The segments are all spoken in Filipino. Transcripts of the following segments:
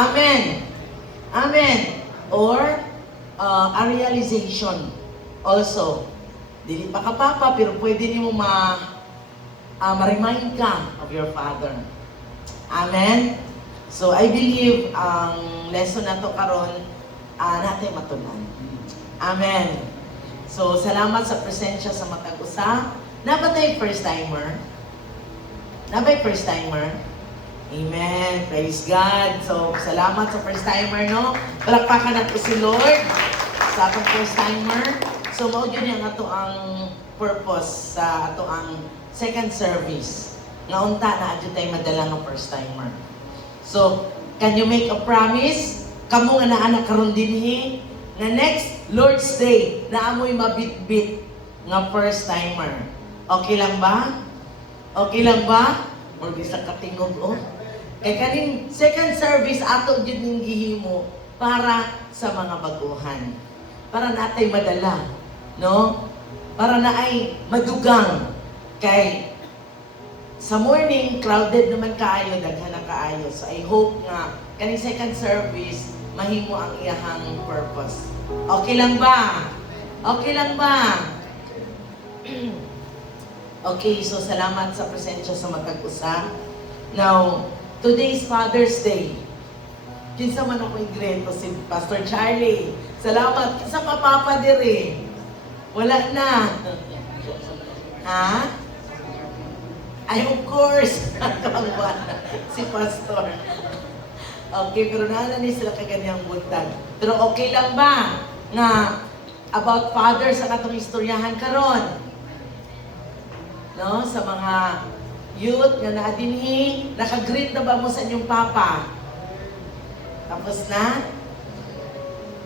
Amen. Amen. Or a realization also. Dili pa ka papa, pero pwede nimo ma-remind ka of your father. Amen. So I believe ang lesson na to karon natin matunan. Amen. So salamat sa presensya sa matag usa. Nabatay first timer? Nabay first timer? Amen. Praise God. So, salamat sa first timer, no? Palakpakan natin si Lord sa atong first timer. So, mao yun yung ato ang purpose sa ato ang second service. Nga unta na adyo tayo madala ng first timer. So, can you make a promise? Kamu nga naanak karon dinhi nga next Lord's Day na amoy mabitbit nga first timer. Okay lang ba? Okay lang ba? Or di sa katingog, oh. Kay kaning second service ato jud ning gihimo para sa mga baguhan. Para natay madala, no? Para na ay madugang kay sa morning crowded naman kaayo, daghan na kaayo. So I hope nga kaning second service mahimo ang iyahang purpose. Okay lang ba? Okay lang ba? Okay, so salamat sa presensya sa matag-usa. Now, today is Father's Day. Kinsa man ako igreto si Pastor Charlie. Salamat. Kinsa pa papa diri? Wala na. Ha? Ay, of course. Si Pastor. Okay, pero naala ni sila kaganyang buntag. Pero okay lang ba nga about fathers ang atong istoryahan karon? No, sa mga youth nga naadinhi, naka-greet na ba mo sa inyong papa? Tapos na?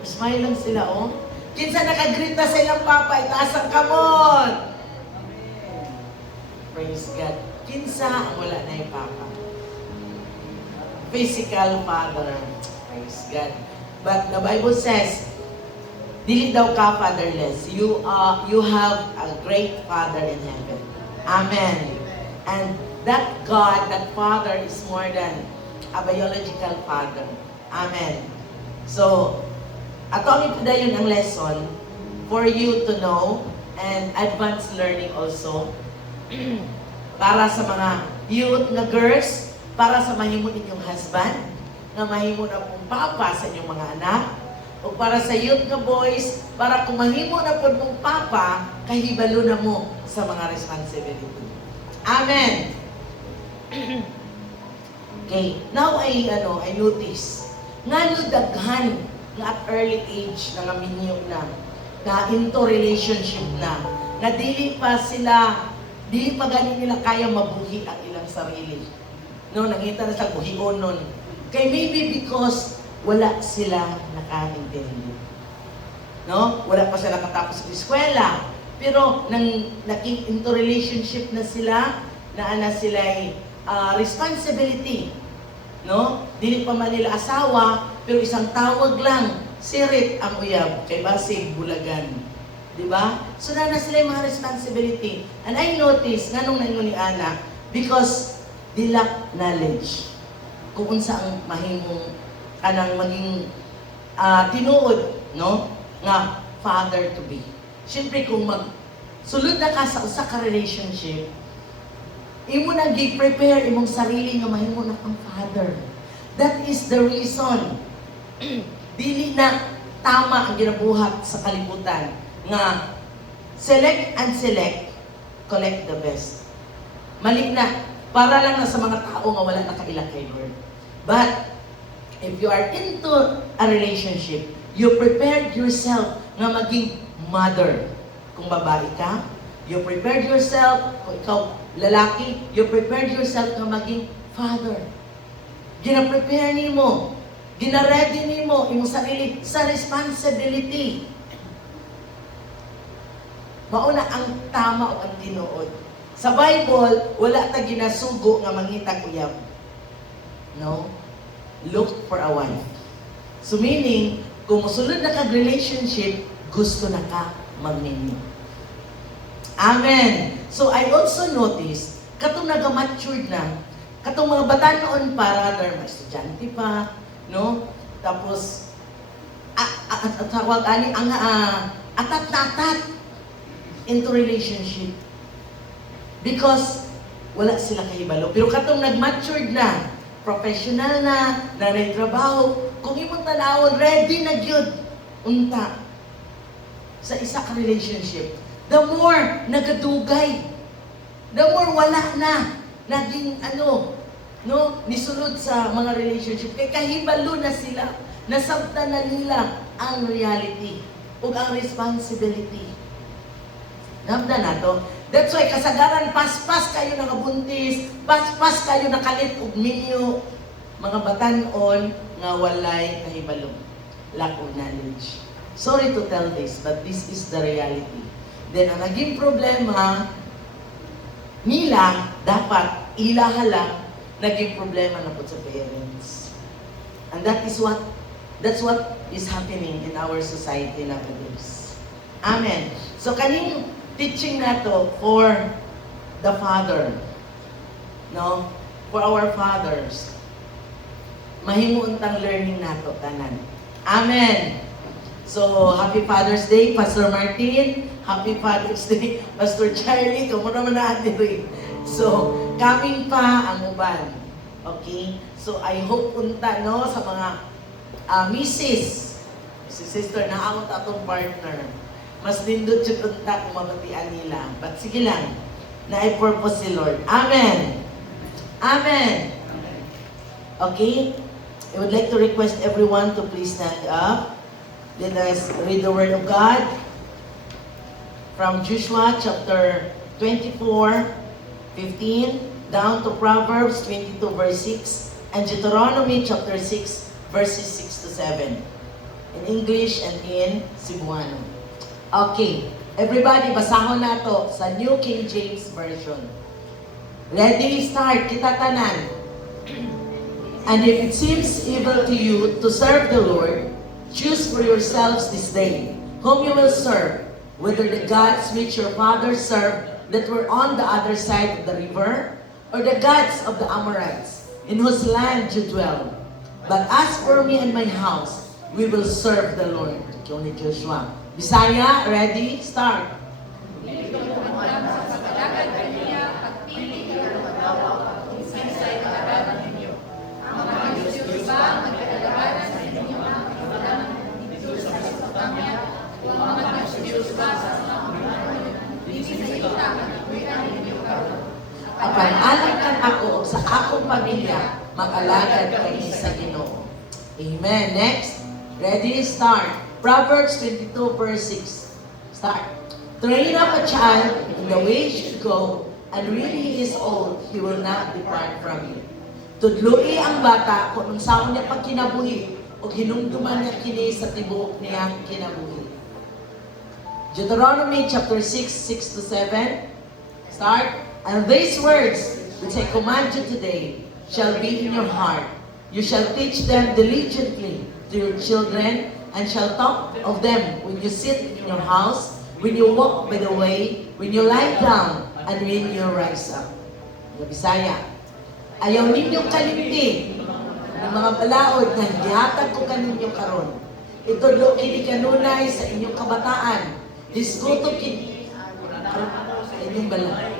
Smile lang sila, oh. Kinsa naka-greet na sa ilang papa, itaas ang kamot! Praise God. Kinsa ang wala na yung papa? Physical father. Praise God. But the Bible says, dili daw ka fatherless. You have a great Father in heaven. Amen. And that God, that Father is more than a biological father. Amen. So, ato ang ipudayon ang lesson for you to know and advanced learning also. Para sa mga youth na girls, para sa mahimo ninyong husband, na mahimo na pong papa sa inyong mga anak, o para sa youth na boys, para kung mahimo na po mong papa, kahibalo na mo sa mga responsibility. Amen. Okay, now I notice nga no daghan nga at early age nga minyo na into relationship na dili pa gani nila kaya mabuhi ang ilang sarili. No, nangita na sa buhion nun. Kay maybe because wala sila nakaintindi. No? Wala pa sila nakatapos sa eskwela. Pero naging into relationship na sila, na sila ay responsibility. No? Dili pa man nila asawa, pero isang tawag lang, sirit ang uyab, kay basig bulagan. Diba? So na sila yung mga responsibility. And I noticed, nganong nangon ni Ana, because they lack knowledge. Kung unsa ang mahimong kanang maging tinuod, no? Nga father to be. Siyempre, kung sulod na ka sa usa ka relationship, imo na gi-prepare imong sarili nga mahimo na kang father. That is the reason. Dili na tama ang ginabuhat sa kalibutan nga select and select, collect the best. Mali na. Para lang na sa mga tao nga wala nakaila kay Lord. But, if you are into a relationship, you prepared yourself nga maging mother. Kung babae ka, you prepared yourself. Kung ikaw lalaki, you prepared yourself nga maging father. Gina-prepare nimo, gina-ready nimo imong sarili sa responsibility. Mauna ang tama o ang tinuod. Sa Bible, wala ta ginasugo nga mangitag uyab. No? Look for a wife. So meaning, kung musulod na kag-relationship, gusto na ka magninyo. Amen. So I also noticed, katong naga-matured na, katong mga bata noon pa, rather, mga estudyante pa, no? Tapos tawag ani ang atat-atat into relationship because wala sila kahibalo. Pero katong nag-matured na, professional na trabaho, kung imong tanawon, ready na gyud unta sa isa ka relationship. The more nagadugay, the more wala na naging nisunod sa mga relationship. Kay kahibalo na sila, nasabtan na nila ang reality ug ang responsibility. Namda na to. That's why kasagaran paspas kayo nakabuntis, paspas kayo nakalit og minyo, mga batan-on nga walay kahibalo, lack of knowledge. Sorry to tell this, but this is the reality. Then ang naging problema nila, dapat ilahala, naging problema na po sa parents. And that's what is happening in our society nowadays. Amen. So kaning teaching nato for the father, no? For our fathers. Mahimuuntang learning nato tanan. Amen. So, happy Father's Day, Pastor Martin. Happy Father's Day, Pastor Charlie. Kamo naman na ate rin. So, coming pa ang uban. Okay? So, I hope unta, no, sa mga misis, si sister na out atong partner. Mas lindot yung unta kung mabatian nila. But sige lang, na-purpose si Lord. Amen! Amen! Okay? I would like to request everyone to please stand up. Let us read the Word of God from Joshua chapter 24, 15, down to Proverbs 22, verse 6, and Deuteronomy chapter 6, verses 6 to 7. In English and in Cebuano. Okay, everybody, basahon na to sa New King James Version. Ready, start, kita tanan. And if it seems evil to you to serve the Lord, choose for yourselves this day whom you will serve, whether the gods which your fathers served that were on the other side of the river, or the gods of the Amorites, in whose land you dwell. But as for me and my house, we will serve the Lord. Ikaw ni Joshua. Bisaya, ready? Start. Apan alam kan ako sa akong pamilya, mag-alagad kami sa Ginoo. Amen. Next. Ready? Start. Proverbs 22, verse 6. Start. Train up a child in the way he should go, and when he is old, he will not depart from it. Tudloi ang bata kung nung saan niya pagkinabuhi, o hinungduman niya kini sa tibuok niya kinabuhi. Deuteronomy chapter 6, 6 to 7. Start. And these words which I command you today shall be in your heart. You shall teach them diligently to your children, and shall talk of them when you sit in your house, when you walk by the way, when you lie down, and when you rise up. Mga Bisaya, ayaw ninyong kalimti ng mga balaod na hihatag ko kaninyo karon. Itudlo kini kanunay sa inyong kabataan. Diskuto kini inyong balay.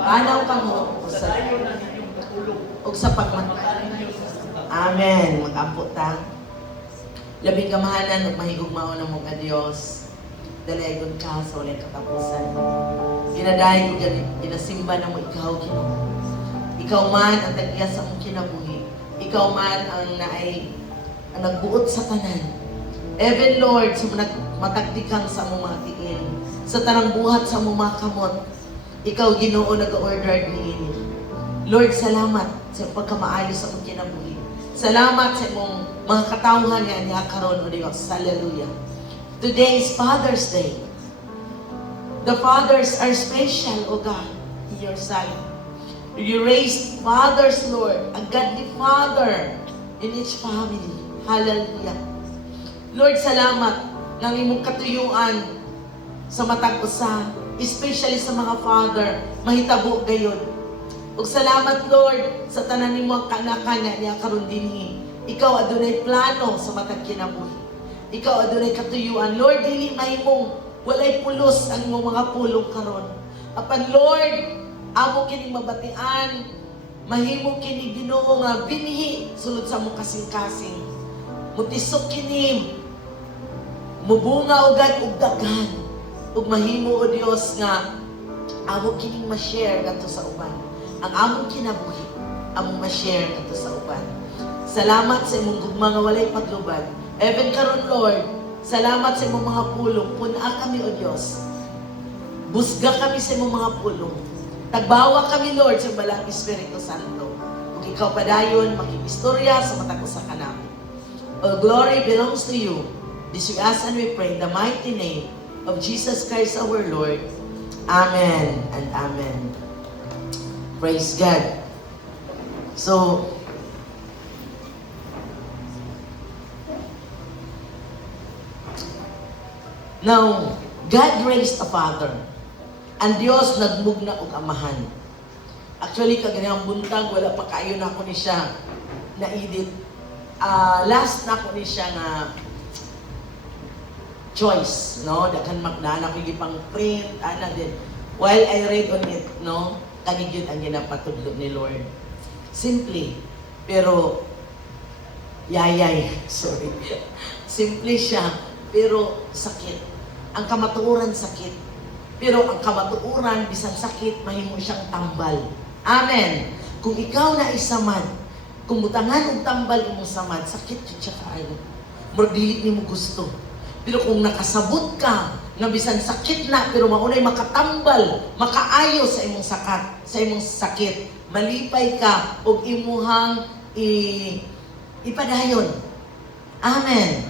Panaw ka mo o sa pagmata. Amen. Mag-ampo ta. Labing kamahalan ug mahigugmaon ang mga Dios. Dalaygon ka sa ulit katapusan. Ginadahay ko ganit, ginasimba na mo ikaw, Ginoo. Ikaw man ang tagya sa mong kinabuhi. Ikaw man ang nagbuot sa tanan. Even Lord, sa matagdikang sa mong mga tiil, sa tanang buhat sa mong mga kamot, ikaw, Ginoo, nag-order ni Lord, salamat sa pagkamaayos sa mong kinabuhi. Salamat sa mong mga katawhan nga niya karon o Diyos. Hallelujah. Today is Father's Day. The fathers are special, O God, in your sight. You raised fathers, Lord, a godly father in each family. Hallelujah. Lord, salamat ng imong katuyuan sa matag usa, especially sa mga father, mahitabo gayon. Ug salamat, Lord, sa tanan nimo kanakan niya karon dinhi. Ikaw adunay plano sa matag kinabuhi. Ikaw adunay katuyuan. Lord, dili mahimong walay pulos ang imong mga pulong karon. Apan Lord, amo kining mabatian, mahimo kini Ginoo nga binhi sulod sa mong kasing-kasing. Mutisok kini mubunga ugad ug daghan ug mahimo o Dios nga amo kining ma-share kadto sa uban. Ang among kinabuhi among ma-share kadto sa uban. Salamat sa imong gugma nga walay patluban. Even karon Lord, salamat sa imong mga pulong. Puna kami o Dios. Busga kami sa imong mga pulong. Tagbawa kami Lord sa Balang Espiritu Santo. Ug ikaw padayon makikistorya sa matag usa ka namin. All glory belongs to you. This we ask and we pray in the mighty name of Jesus Christ our Lord. Amen and amen. Praise God. So, now, God raised a father. Ang Diyos nagmugna og amahan. Actually, kaganihang buntag, wala pa kayo na ako ni siya na-edit. Last na ako ni siya na choice, no? Daghan magdaan ako pang print, ana din. While I read on it, no? Kanigyon ang ginapatudlo ni Lord. Simply, pero yayay, sorry. Simple siya, pero sakit. Ang kamatuoran sakit. Pero ang kamatuoran, bisan sakit, mahimo siyang tambal. Amen. Kung ikaw na isamad, kung butangan og tambal imong samad, sakit yun siya kaayo. Murag dili nimo gusto. Pero kung nakasabot ka, nga bisan sakit na, pero maunay makatambal, makaayo sa imong sakat, sa imong sakit, malipay ka, og imuhang ipadayon. Amen.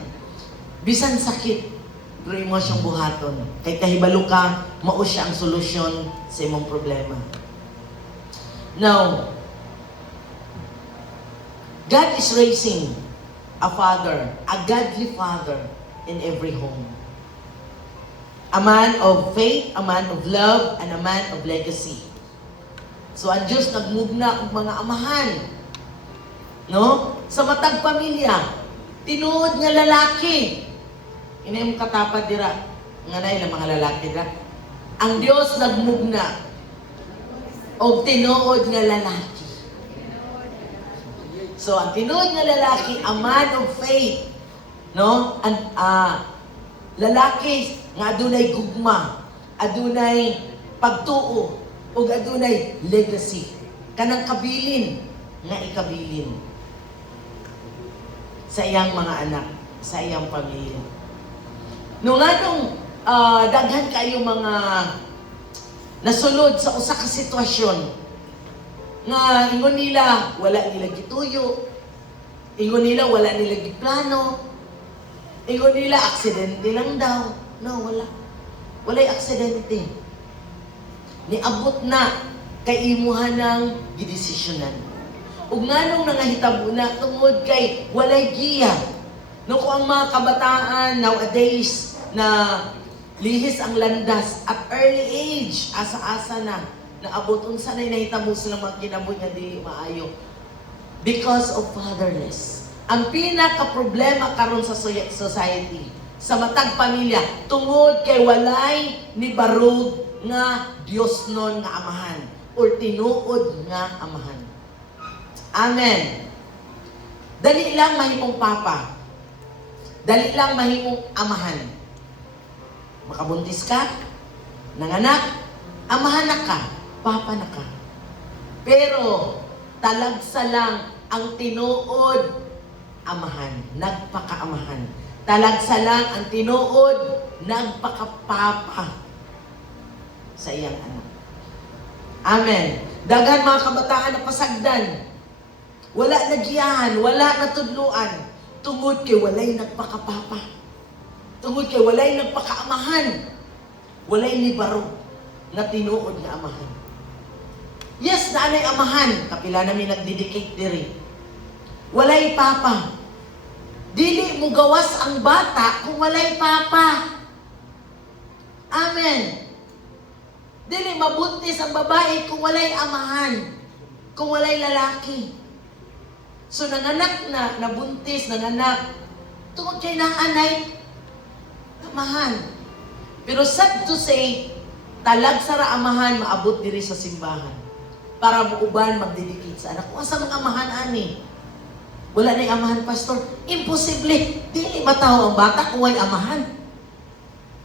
Bisan sakit, pero mo siyang buhaton. Kay kahibalo ka, mao siya ang solusyon sa imong problema. Now, God is raising a father, a godly father in every home. A man of faith, a man of love, and a man of legacy. So, ang Diyos nagmugna og mga amahan. No? Sa matag pamilya, tinuod nga lalaki. Inay mo katapad dira. Nga na yun ang mga lalaki dira. Ang Diyos nagmugna og tinuod nga lalaki. So, ang tinuod nga lalaki, a man of faith. No? And, lalaki nga adunay gugma, adunay pagtuo, o adunay legacy. Kanang kabilin nga ikabilin sa iyang mga anak, sa iyang pamilya. Nung anong daghan kayo mga nasulod sa usa ka sitwasyon nga ingon nila wala nila gituyo, ingon nila wala nila giplano, ingon nila aksidente lang daw. No, wala. Walay aksidente. Niabot na kay imuhan ng gidesisyonan. Ug nganong nangahitabo na tungod kay walay giya. No, kung ang mga kabataan nowadays na lihis ang landas at early age, asa-asa na naabot unsa na nahitabo silang mga kinabuhi nga dili maayo because of fatherless. Ang pinaka-problema karon sa society, sa matag pamilya, tungod kay walay ni barug nga Dios non nga amahan or tinuod nga amahan. Amen. Dali lang mahimong papa. Dali lang mahimong amahan. Makabuntis ka, nanganak, amahan na ka, papa na ka. Pero talagsa lang ang tinuod amahan, nagpakaamahan. Talagsa lang ang tinuod, nagpakapapa sa iyang anak. Amen. Daghan mga kabataan na pasagdan. Wala nagiyahan, wala natudluan. Tungod kay walay nagpakapapa. Tungod kay walay nagpakaamahan. Walay ni barog na tinuod na amahan. Yes, naanay amahan. Kapila namin nagdedicate diri. Walay papa. Dili mo gawas ang bata kung walay papa. Amen. Dili mabuntis ang babae kung walay amahan. Kung walay lalaki. So nanganak na, nabuntis, nanganak, tungod kay naanay, amahan. Pero sad to say, talag sara amahan maabot diri sa simbahan para muuban magdidikit sa anak. Kung asa mga amahan ani? Wala na amahan, pastor. Imposible. Dili mataho ang bata kung ay amahan.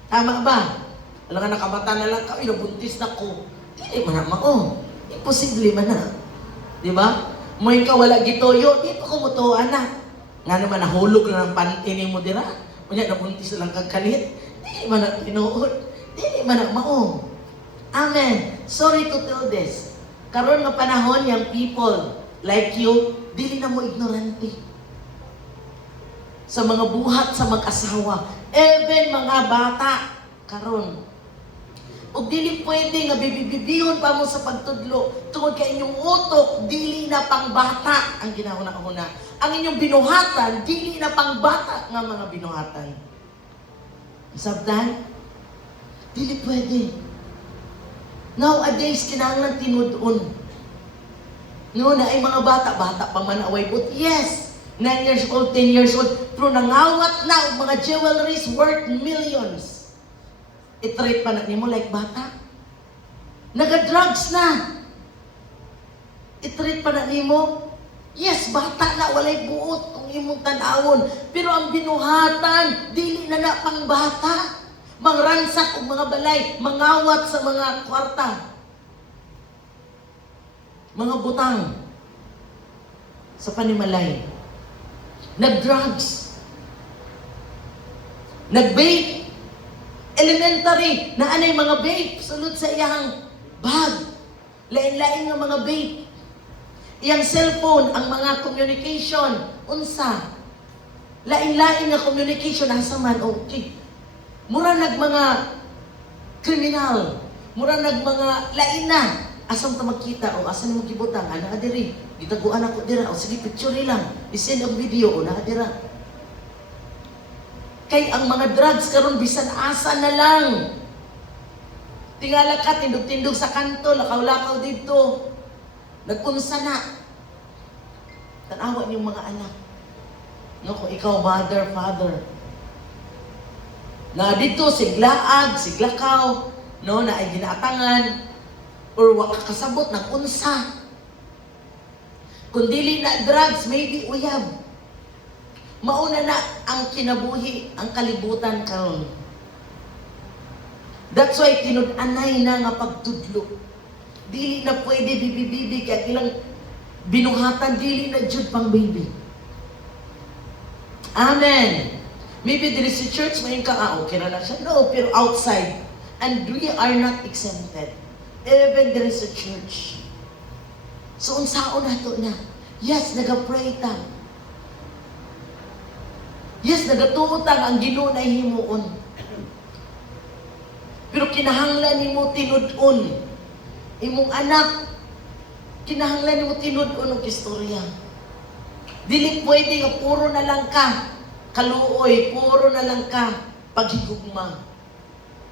Tama ba? Alam nga nakabata na lang kami, nabuntis na ko. Dili man na mao. Imposible man na. Di ba? May kawala gitoyo, di pa kumutuwa na. Nga naman nahulog na ng pantini mo dira. Kunya nabuntis lang kagkalit. Di man na tinuod. Di man na mao. Amen. Sorry to tell this. Karon nga panahon, yung people like you, dili na mo ignorante. Sa mga buhat sa mag-asawa, even mga bata, karon. O dili pwede nga bibibibihon pa mo sa pagtudlo tungod kay inyong utok, dili na pang bata ang ginahuna-huna. Ang inyong binuhatan, dili na pang bata nga mga binuhatan. Sabdan? Dili pwede. Nowadays, kinahanglan tinudon. No, na ay mga bata pa man away. But yes, 9 years old, 10 years old, pero nangawat na ang mga jewelries worth millions. I-treat pa na nimo like bata. Naga-drugs na. I-treat pa na nimo. Yes, bata na, walay buot kung imong tanawon. Pero ang binuhatan, dili na na pang bata. Mangransak og mga balay, mangawat sa mga kwarta. Mga butang sa panimalay. Nag-drugs. Nag-vape. Elementary, na anay mga vape, sulod sa iyang bag. Lain-lain nga mga vape. Iyang cellphone, ang mga communication, unsa. Lain-lain nga communication, nasa man, okay. Mura nag mga kriminal, mura nag mga lain na. Asam ta magkita, o asan mo gibutang, ana adiri, gitaguan ako dira, o sige picture lang, isend ang video, o na dira. Kay ang mga drugs karon bisan asa na lang. Tingala ka, tindog-tindog sa kanto, lakaw-lakaw dito. Nag-unsa na. Tanawa niyong mga anak. No, kung ikaw, mother, father. Na dito, siglaag, siglakaw, no, na ay ginaatangan, or wala kasabot ng unsa. Kung dili na drugs, maybe uyab. Mauna na ang kinabuhi, ang kalibutan karon. That's why tinud-anay na nga pagtudlo. Dili na pwede bibi-bibi kaya ilang binuhatan, dili na jud pang baby. Amen. Maybe there is a church, may ka, okay na siya. No, pero outside. And we are not exempted. Even there is a church. So, unsaon na to na? Yes, nag-pray ta. Yes, nagatuotang ang Ginoo na himuon. Pero kinahanglan nimo tinud-on. Imong anak, kinahanglan nimo tinud-on og istorya. Dili pwede nga puro na lang ka kaluoy, puro na lang ka paghigugma.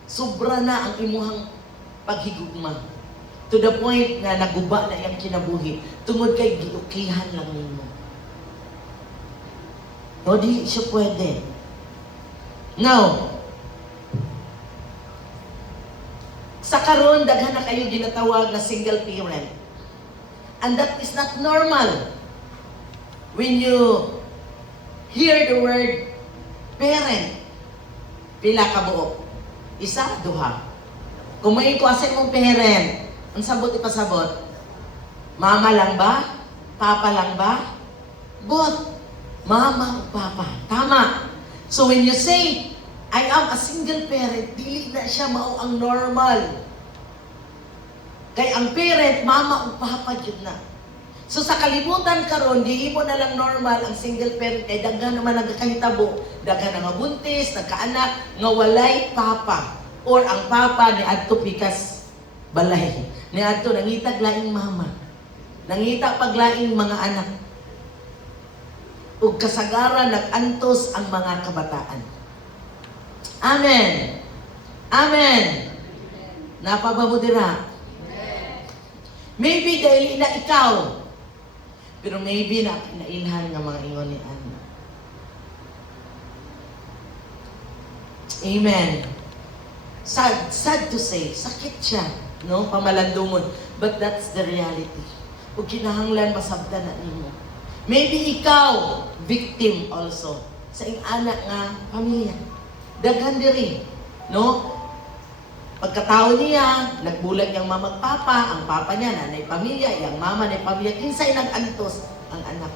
Sobra na ang imuhang paghigugma. To the point nga naguba na iyang kinabuhi. Tungod kay giukihan lang nimo. No, di siya pwede. Now, sa karon daghan na kayo ginatawag na single parent. And that is not normal. When you hear the word parent, pila ka buok? Isa, duha. Kung may ikuasin mong parent, ang sabot ipasabot? Mama lang ba? Papa lang ba? Both. Mama o papa. Tama. So when you say, I am a single parent, dili na siya mao ang normal. Kay ang parent, mama o papa yun na. So sa kalibutan karon, gihimo na lang normal ang single parent, kay daghan naman nagkahitabo, daghan nga buntis, nagkaanak, nga walay papa. Or ang papa ni adto pikas balay. Ni adto nangitag laing mama. Nangita paglaing mga anak. Ug kasagaran nag-antos ang mga kabataan. Amen. Amen. Napababo dira. Maybe dahil na ikaw, Pero maybe na kinailhan nga mga ingon ni Ana. Amen. Sad to say, sakit siya, no? Pamalandungon. But that's the reality. Kung kinahanglan, masabda na nimo. Maybe ikaw, victim also, sa iyong anak nga pamilya. Daghan diri, no? Pagkatao niya, nagbulag niyang mamagpapa, ang papa niya, nanay pamilya, yung mama, nanay pamilya, kinsay nag-antos ang anak.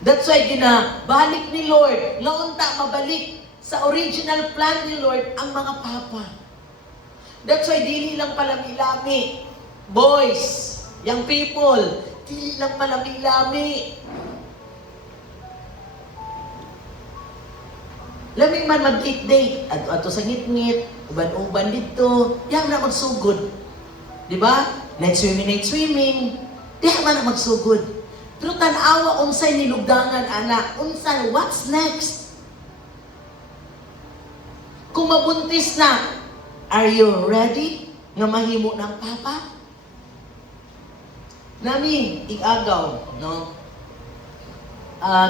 That's why ginabalik ni Lord, naunta mabalik sa original plan ni Lord ang mga papa. That's why dili lang palami-lami, boys, young people, dili lang palami-lami. Lamig man mag-date-date, ato sa ngit-ngit, uban-uban dito, diyan na magsugod. Di ba? Night swimming, diyan man na magsugod. Pero tanawa, unsay nilugdangan, anak. Unsay, what's next? Kung mabuntis na, are you ready nga mahimo ng papa? Nami, igagaw, no?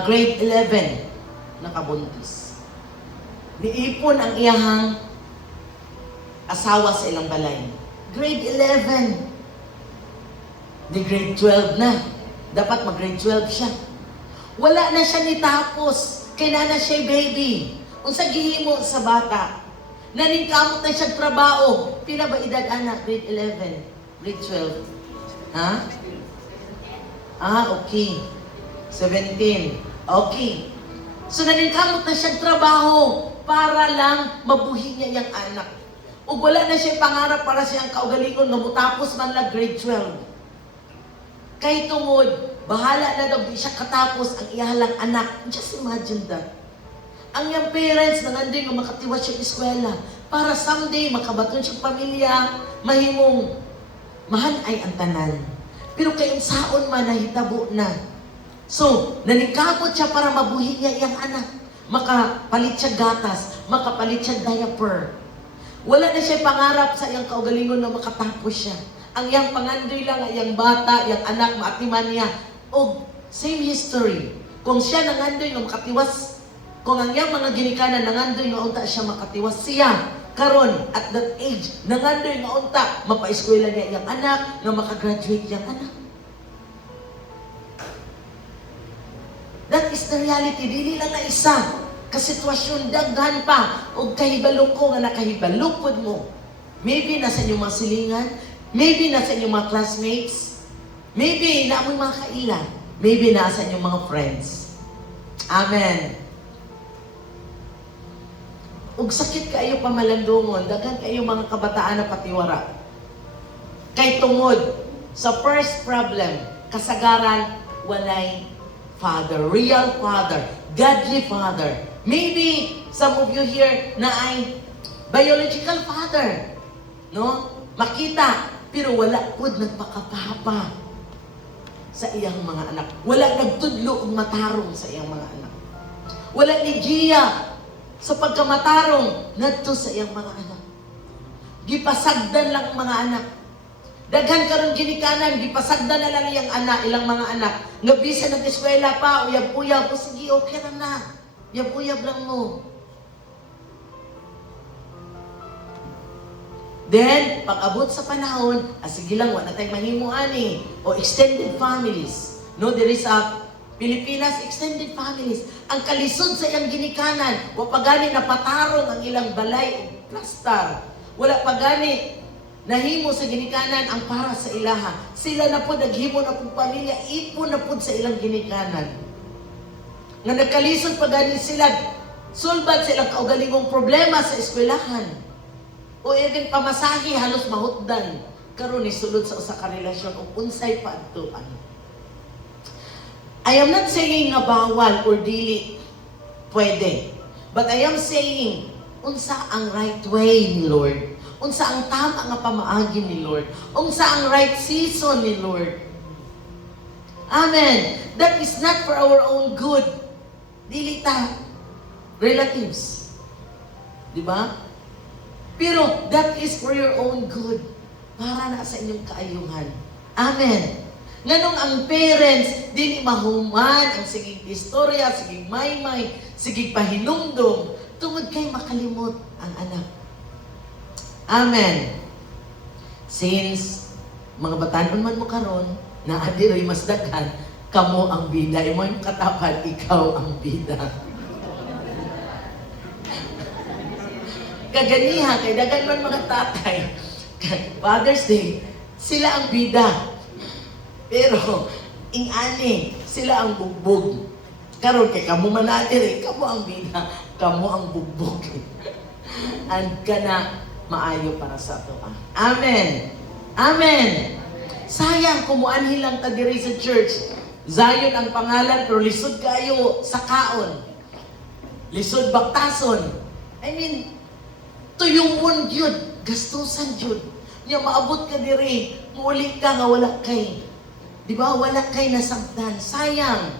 Grade 11, nakabuntis. Niipon ang iyahang asawa sa ilang balay. Grade 11. Di grade 12 na. Dapat mag-grade 12 siya. Wala na siya nitapos. Kaya na siya baby. Kung sa gihimo sa bata, naningkamot na siya trabaho. Pila ba edad anak? Grade 11. Grade 12. Ha? Okay. 17. Okay. So naningkamot na siya trabaho para lang mabuhi niya yung anak. O wala na siya pangarap para siyang kaugalingon nga mutapos man lang grade 12. Kay tungod, bahala na daw di siya katapos ang ihalang anak. Just imagine that. Ang iyang parents nangandoy nga makatiwas siya eskwela para someday makabaton siya pamilya, mahimong mahanay ang tanan. Pero kayong saon man nahitabo na. So, naningkamot siya para mabuhi niya iyang anak. Makapalit siya gatas, makapalit siya diaper. Wala na siya pangarap sa iyang kaugalingon na makatapos siya. Ang iyang pangandoy lang, iyang bata, iyang anak, maatiman niya. O, same history. Kung siya nangandoy nga makatiwas, kung ang iyang mga ginikanan nangandoy nga unta siya makatiwas siya, karon at that age, nangandoy nga unta, mapaeskwela niya iyang anak, nga makagraduate iyang anak. That is the reality. Dili lang na isa. Kasitwasyon, daghan pa. O kahibalo ko nga nakahibalupod mo. Maybe nasa inyong mga silingan. Maybe nasa inyong mga classmates. Maybe na mga kailan. Maybe nasa inyong mga friends. Amen. Ug sakit kayo pamalandungon, daghan kayo mga kabataan na patiwara. Kay tungod, sa first problem, kasagaran, walay father, real father, godly father. Maybe some of you here na ay biological father, no? Makita, pero wala pud nagpakapapa sa iyang mga anak. Wala nagtudlo og matarong sa iyang mga anak. Wala ni Gia sa pagkamatarong ngadto sa iyang mga anak. Gipasagdan lang ang mga anak. Daghan karon ginikanan, gipasagdan na lang iyang anak, ilang mga anak. Nga bisan nag-eskwela pa, uyab-uyab, o sige, okay na. Uyab-uyab lang mo. Then, pag-abot sa panahon, sige lang, wala tayong mahimuan eh. O extended families. No, there is a Pilipinas extended families. Ang kalisod sa iyang ginikanan, wa pa gani napatarong ang ilang balay o plastar. Wala pa gani nahimo sa ginikanan ang para sa ilaha. Sila na po naghimo na po pamilya, ipon na po sa ilang ginikanan. Nga nagkalisod pa gani sila, sulbad sa ilang kaugalingong problema sa eskwelahan. O even pamasahe, halos mahutdan. Karon ni sulod sa usa ka relasyon o unsay paadtuan. I am not saying nga bawal or dili pwede. But I am saying, unsa ang right way ni Lord? Unsa ang tama nga pamaagi ni Lord? Unsa ang right season ni Lord? Amen. That is not for our own good. Dili ta relatives. Di ba? Pero that is for your own good. Para na sa inyong kaayuhan. Amen. Nganong ang parents, dili mahuman ang sigig istorya, sigig maymay, sigig pahinumdum, tungod kay makalimot ang anak. Amen. Since mga batanon man mo karon, na adiroy mas daghan, kamo ang bida. Imo yung katapat, ikaw ang bida. Kaganiha, kay dagan man mga tatay, Father's Day, sila ang bida. Pero, ingani, sila ang bugbog. Karon kay kamo man natin, kamo ang bida, kamo ang bugbog. And kana maayo para sa ato. Amen. Amen. Sayang, kumuanhi lang ta diri sa church. Zion ang pangalan, pero lisod kayo sa kaon. Lisod baktason. I mean, tuyungon yun. Gastusan yun. Nya maabot ka diri, muuli ka nga wala kay. Di ba? Wala kay nasabdan. Sayang.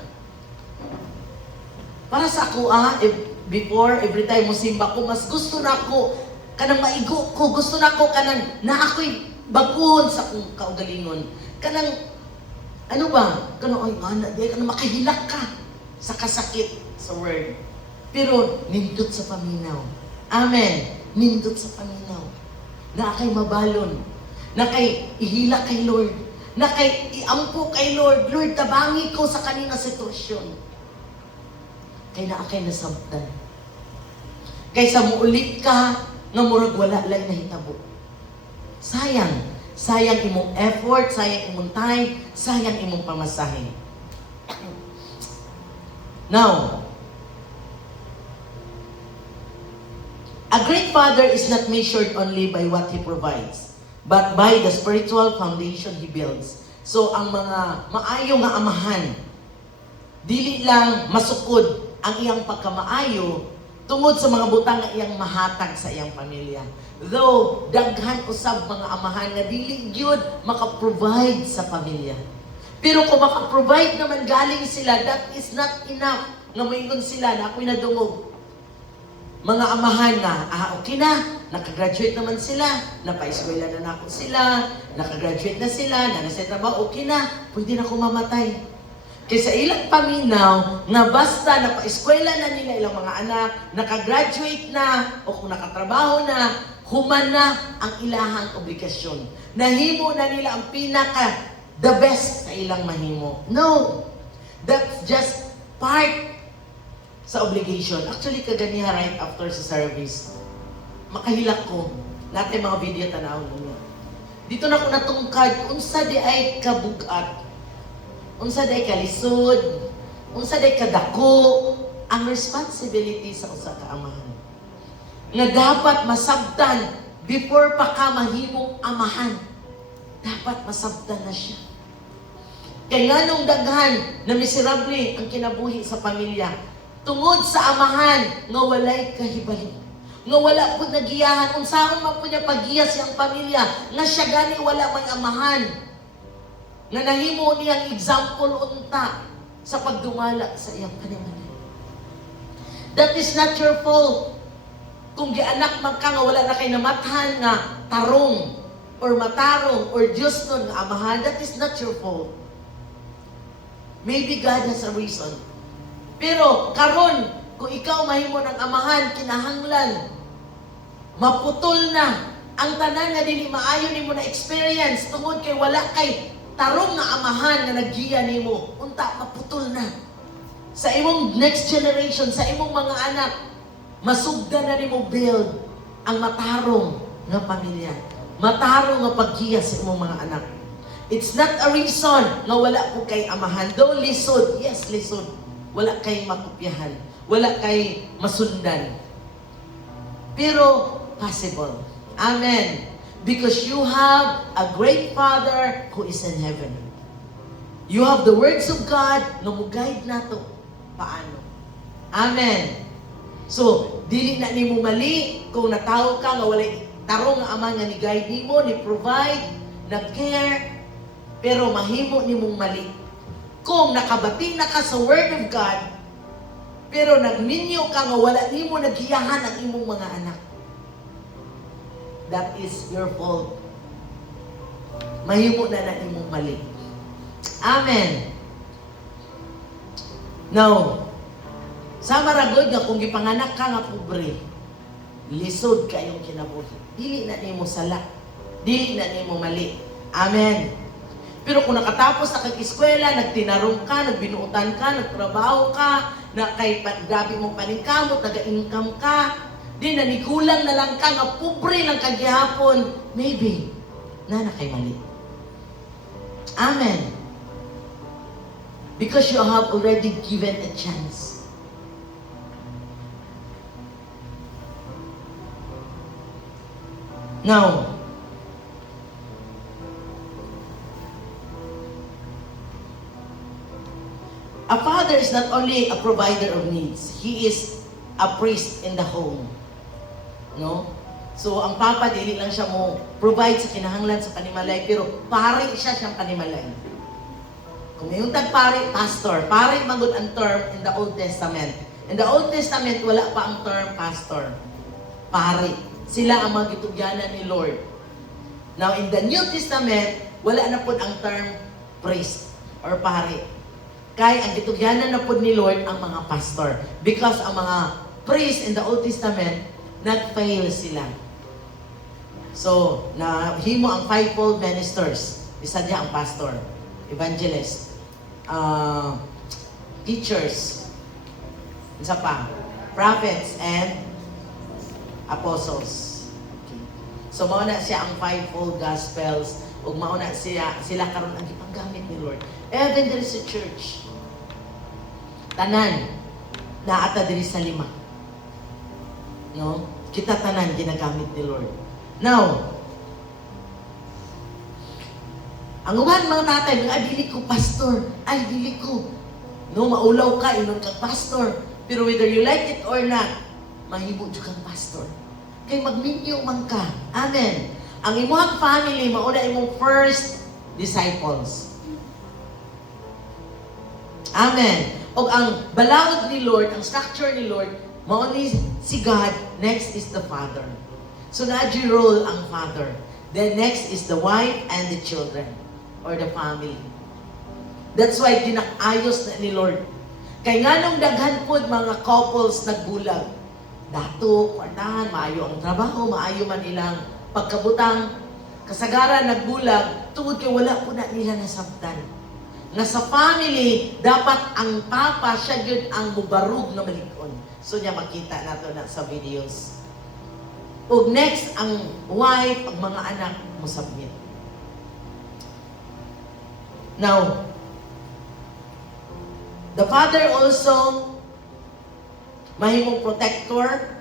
Para sa ako, before, every time mo simba ko, mas gusto na ako, kanang maigo ko, gusto na ako, kanang na ako'y baguhon sa akong kaugalingon. Kanang, ano ba? Kanang, ay, mana, di, kanang makahilak ka sa kasakit sa word. Pero, nindot sa paminaw. Amen. Nindot sa paminaw. Na kay mabalon. Na kay ihilak kay Lord. Na kay iampo kay Lord. Lord, tabangi ko sa kanina sitwasyon. Kay na kay nasabtan. Kaysa muulit ka, nga murag wala lang nahitabo. Sayang. Sayang imong effort, sayang imong time, sayang imong pamasahe. Now, a great father is not measured only by what he provides, but by the spiritual foundation he builds. So, ang mga maayo nga amahan, dili lang masukod ang iyang pagkamaayo tungod sa mga butang nga iyang mahatag sa iyang pamilya. Though, daghan usab mga amahan nga dili gyud maka-provide sa pamilya. Pero kung maka-provide naman galing sila, that is not enough nga moingon sila na ako'y nadungog. Mga amahan na, okay na, nakagraduate naman sila, napa-eskwela na ako sila, nakagraduate na sila, nasa trabaho, okay na, pwede na ako mamatay. Kaysa ilang paminaw, na basta napa-eskwela na nila ilang mga anak, nakagraduate na, o kung nakatrabaho na, human na ang ilahang obligasyon. Nahimo na nila ang pinaka, the best sa ilang mahimo. No! That's just part sa obligation. Actually, kaganiha right after sa service, makahilak ko. Lahat yung mga video tanaw ninyo. Dito na ko natungkad, unsa di ay kabugat, unsa di ay kalisod, unsa di ay kadako, ang responsibility sa usa ka amahan. Nga dapat masabtan before pa ka mahimong amahan. Dapat masabtan na siya. Kaya nga nung daghan na miserable ang kinabuhi sa pamilya, tungod sa amahan nga walay kahibalik. Nga wala po nagiyahan. Kung saan man po niya paggiya siyang pamilya, nga siya gani wala may amahan. Nga nahimo niyang example unta sa pagdumala sa iyang kanimanan. That is not your fault. Kung gianak man ka nga wala na kay namathan nga tarong or matarong or Diyos nun nga amahan, that is not your fault. Maybe God has a reason. Pero karon kung ikaw mahimo ng amahan, kinahanglan maputol na ang tanan nga dili maayo nimo na experience tungod kay wala kay tarong nga amahan nga naggiya nimo. Unta maputol na. Sa imong next generation, sa imong mga anak, masugdan na nimo build ang matarong nga pamilya. Matarong nga paggiya sa imong mga anak. It's not a reason nga wala po kay amahan. Though lisod, yes, lisod. Wala kay makopyahan. Wala kay masundan. Pero possible. Amen. Because you have a great Father who is in heaven. You have the words of God na mo-guide nato. Paano? Amen. So, dili na nimo mali kung natawo ka nga walay tarong nga ama nga ni guide nimo, ni provide, nag-care, pero mahimo nimong mali. Kung nakabating na ka sa Word of God, pero nagminyo ka nga wala nimo naghiyahan ang imong mga anak. That is your fault. Mahimo na imong mali. Amen. Now, sa maragod nga kung gipanganak ka nga pobre, lisod kayong kinabuhi. Dili na nimo sala. Dili na nimo mali. Amen. Pero kung nakatapos na kag-eskwela, nagtinarong ka, nagbinuutan ka, nagtrabaho ka, na kay grabe mong paningkamot, naga-income ka, di nanigulang na lang ka, nga pobre lang kagihapon, maybe, na kay mali. Amen. Because you have already given a chance. Now, a father is not only a provider of needs, he is a priest in the home. No? So, ang papa, dili lang siya mo provide sa kinahanglan sa panimalay, pero pari siya siyang panimalay. Kung yung tagpari, pastor. Pari magod ang term in the Old Testament. In the Old Testament, wala pa ang term pastor. Pari. Sila ang mga gitugyanan ni Lord. Now, in the New Testament, wala na po ang term priest or pari. Kaya ang gitugyanan na po ni Lord ang mga pastor. Because ang mga priest in the Old Testament, nag-fail sila. So, nahimo ang fivefold ministers. Isa niya ang pastor, evangelist, teachers, isa pa, prophets, and apostles. Okay. So, mauna siya ang fivefold gospels, ug mauna sila karon ang gipanggamit ni Lord. Even there is a church. Tanan, naata diri sa 5. No? Kita tanan ginagamit ni Lord. Now, ang uban mga tatay, ay dili ko pastor, ay dili ko. No, maulaw ka, inon kang pastor. Pero whether you like it or not, mahimo jud kang pastor. Kay magminyo man ka. Amen. Ang imong family, mauna imong first disciples. Amen. O ang balaod ni Lord, ang structure ni Lord, mauni si God, next is the Father. So na-G role ang Father. Then next is the wife and the children or the family. That's why kinakayos na ni Lord. Kay nganong daghan pod mga couples nagbulag. Dato, kwartahan, maayo ang trabaho, maayo man ilang pagkabutang, kasagaran nagbulag, tungod kay wala po na nila nasabtan. Nga sa family, dapat ang papa siya yun ang mubarug na malikon. So niya makita nato na sa videos. Ug next, ang wife, ang mga anak mo submit. Now, the father also mahimong protector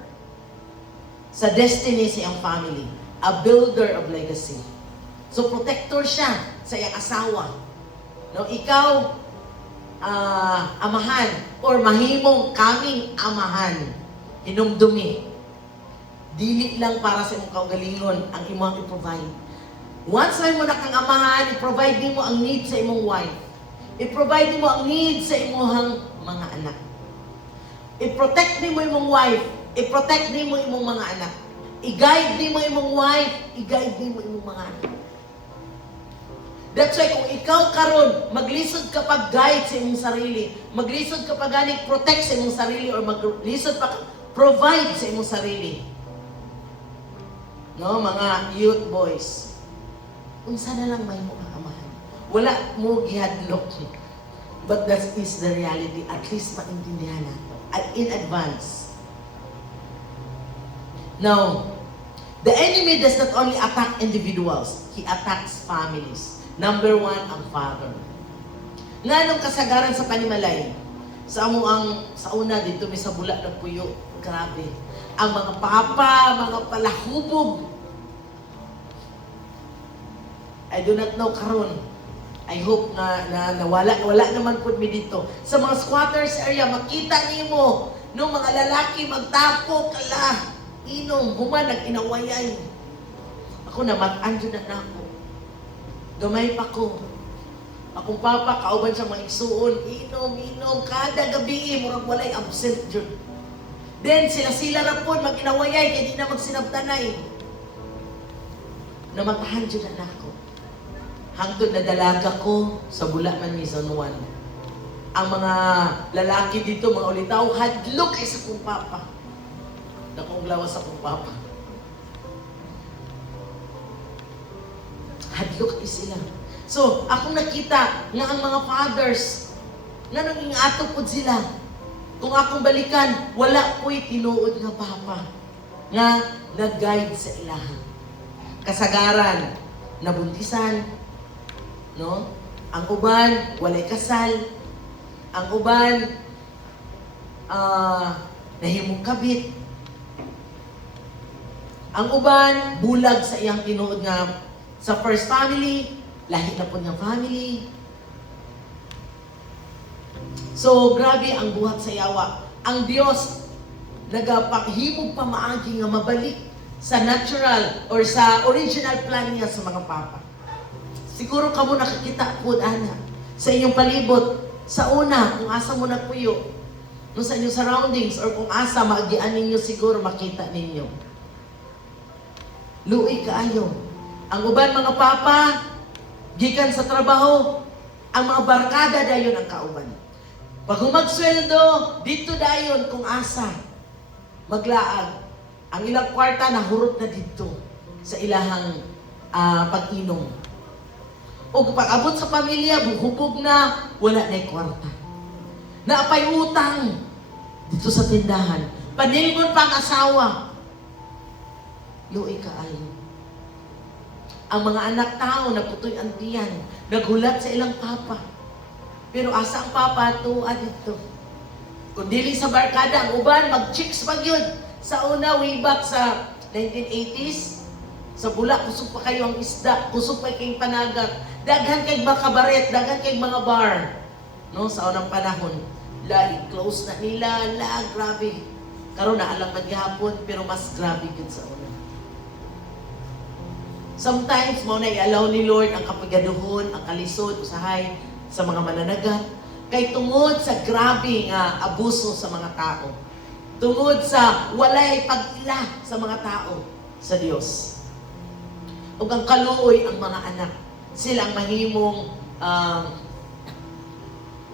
sa destiny sa iyang family. A builder of legacy. So, protector siya sa iyang asawa. No, ikaw, amahan, or mahimong kaming amahan, hinumdumi. Dili lang para sa imong kaugalingon ang imong i-provide. Once may mo na kang amahan, i-provide mo ang need sa imong wife. I-provide mo ang need sa imong mga anak. I-protect mo imong wife. I-protect mo imong mga anak. I-guide mo imong wife. I-guide mo imong mga anak. That's why kung ikaw karon maglisod ka pag-guide sa imong sarili, maglisod ka pag-gani protect sa imong sarili, or maglisod pa provide sa imong sarili. No, mga youth boys. Unsa na lang may mga amahan. Wala mo gihadlok. But that is the reality. At least maintindihan nato. At in advance. Now, the enemy does not only attack individuals. He attacks families. Number 1, ang father. Nganong kasagaran sa panimalay? Sa una dito may sa bula ng puyo. Grabe. Ang mga papa, mga palahubog. I do not know karon. I hope na wala naman po mi dito. Sa mga squatters area, makita nimo no mga lalaki magtapok, ala, inom, human, nag-inawayay. Ako naman, jud na ako. Gamay pa ko. Akong papa, kauban sa mga igsuon, inom, kada gabi, murag walay absent jud. Then, sila ra po, mag-inawayay, kaya di na magsinabtanay. Namatahan dyan na ako. hangtod na dalaga ko sa bula man ni San Juan. Ang mga lalaki dito, mga ulitaw, hadlok ay sa kong papa. Nakong lawas sa kong papa. Hadlok ay sila. So, akong nakita nga ang mga fathers, nga naging atupod sila. Kung akong balikan, wala po'y tinuod nga papa nga nag-guide sa ilahan. Kasagaran, nabuntisan, no? Ang uban, walay kasal. Ang uban, nahimong kabit. Ang uban, bulag sa iyang tinuod nga sa first family, lahi na po ng family. So, grabe ang buhat sa yawa. Ang Diyos, nagapaghimog pa maagi nga mabalik sa natural or sa original plan niya sa mga papa. Siguro kamo nakakita po, ana, sa inyong palibot, sa una, kung asa mo nagpuyo, no, sa inyong surroundings, or kung asa, maagian ninyo siguro makita ninyo. Luoy kaayo. Ang uban mga papa, gikan sa trabaho, ang mga barkada dayon ang kauban. Pag humagsweldo, dito dayon kung asa, maglaag. Ang ilang kwarta nahurot na dito sa ilahang pag-inom. O pag abot sa pamilya, buhubog na, wala na'y kwarta. Naapay utang dito sa tindahan. Panilgon pa ang asawa. Luoy kaayo. Ang mga anak tao, naputoy ang tiyan, naghulat sa ilang papa. Pero asa ang papa, tuwa dito. Kung dili sa barkada, ang uban, mag-chicks pag yun. Sa una, way back sa 1980s, sa bula, kusog pa kayo ang isda, kusog pa kayong panagat, daghan kay mga kabaret, daghan kay mga bar. No, sa unang panahon, close na nila, grabe. Karon na alam maghapon, pero mas grabe yun sa una. Sometimes, mo na i-allow ni Lord ang kapagaduhon, ang kalisod, usahay sa mga mananagat, kay tungod sa grabe nga abuso sa mga tao. Tungod sa walay pag-ila sa mga tao sa Diyos. O ang kaluoy ang mga anak. Sila ang mahimong,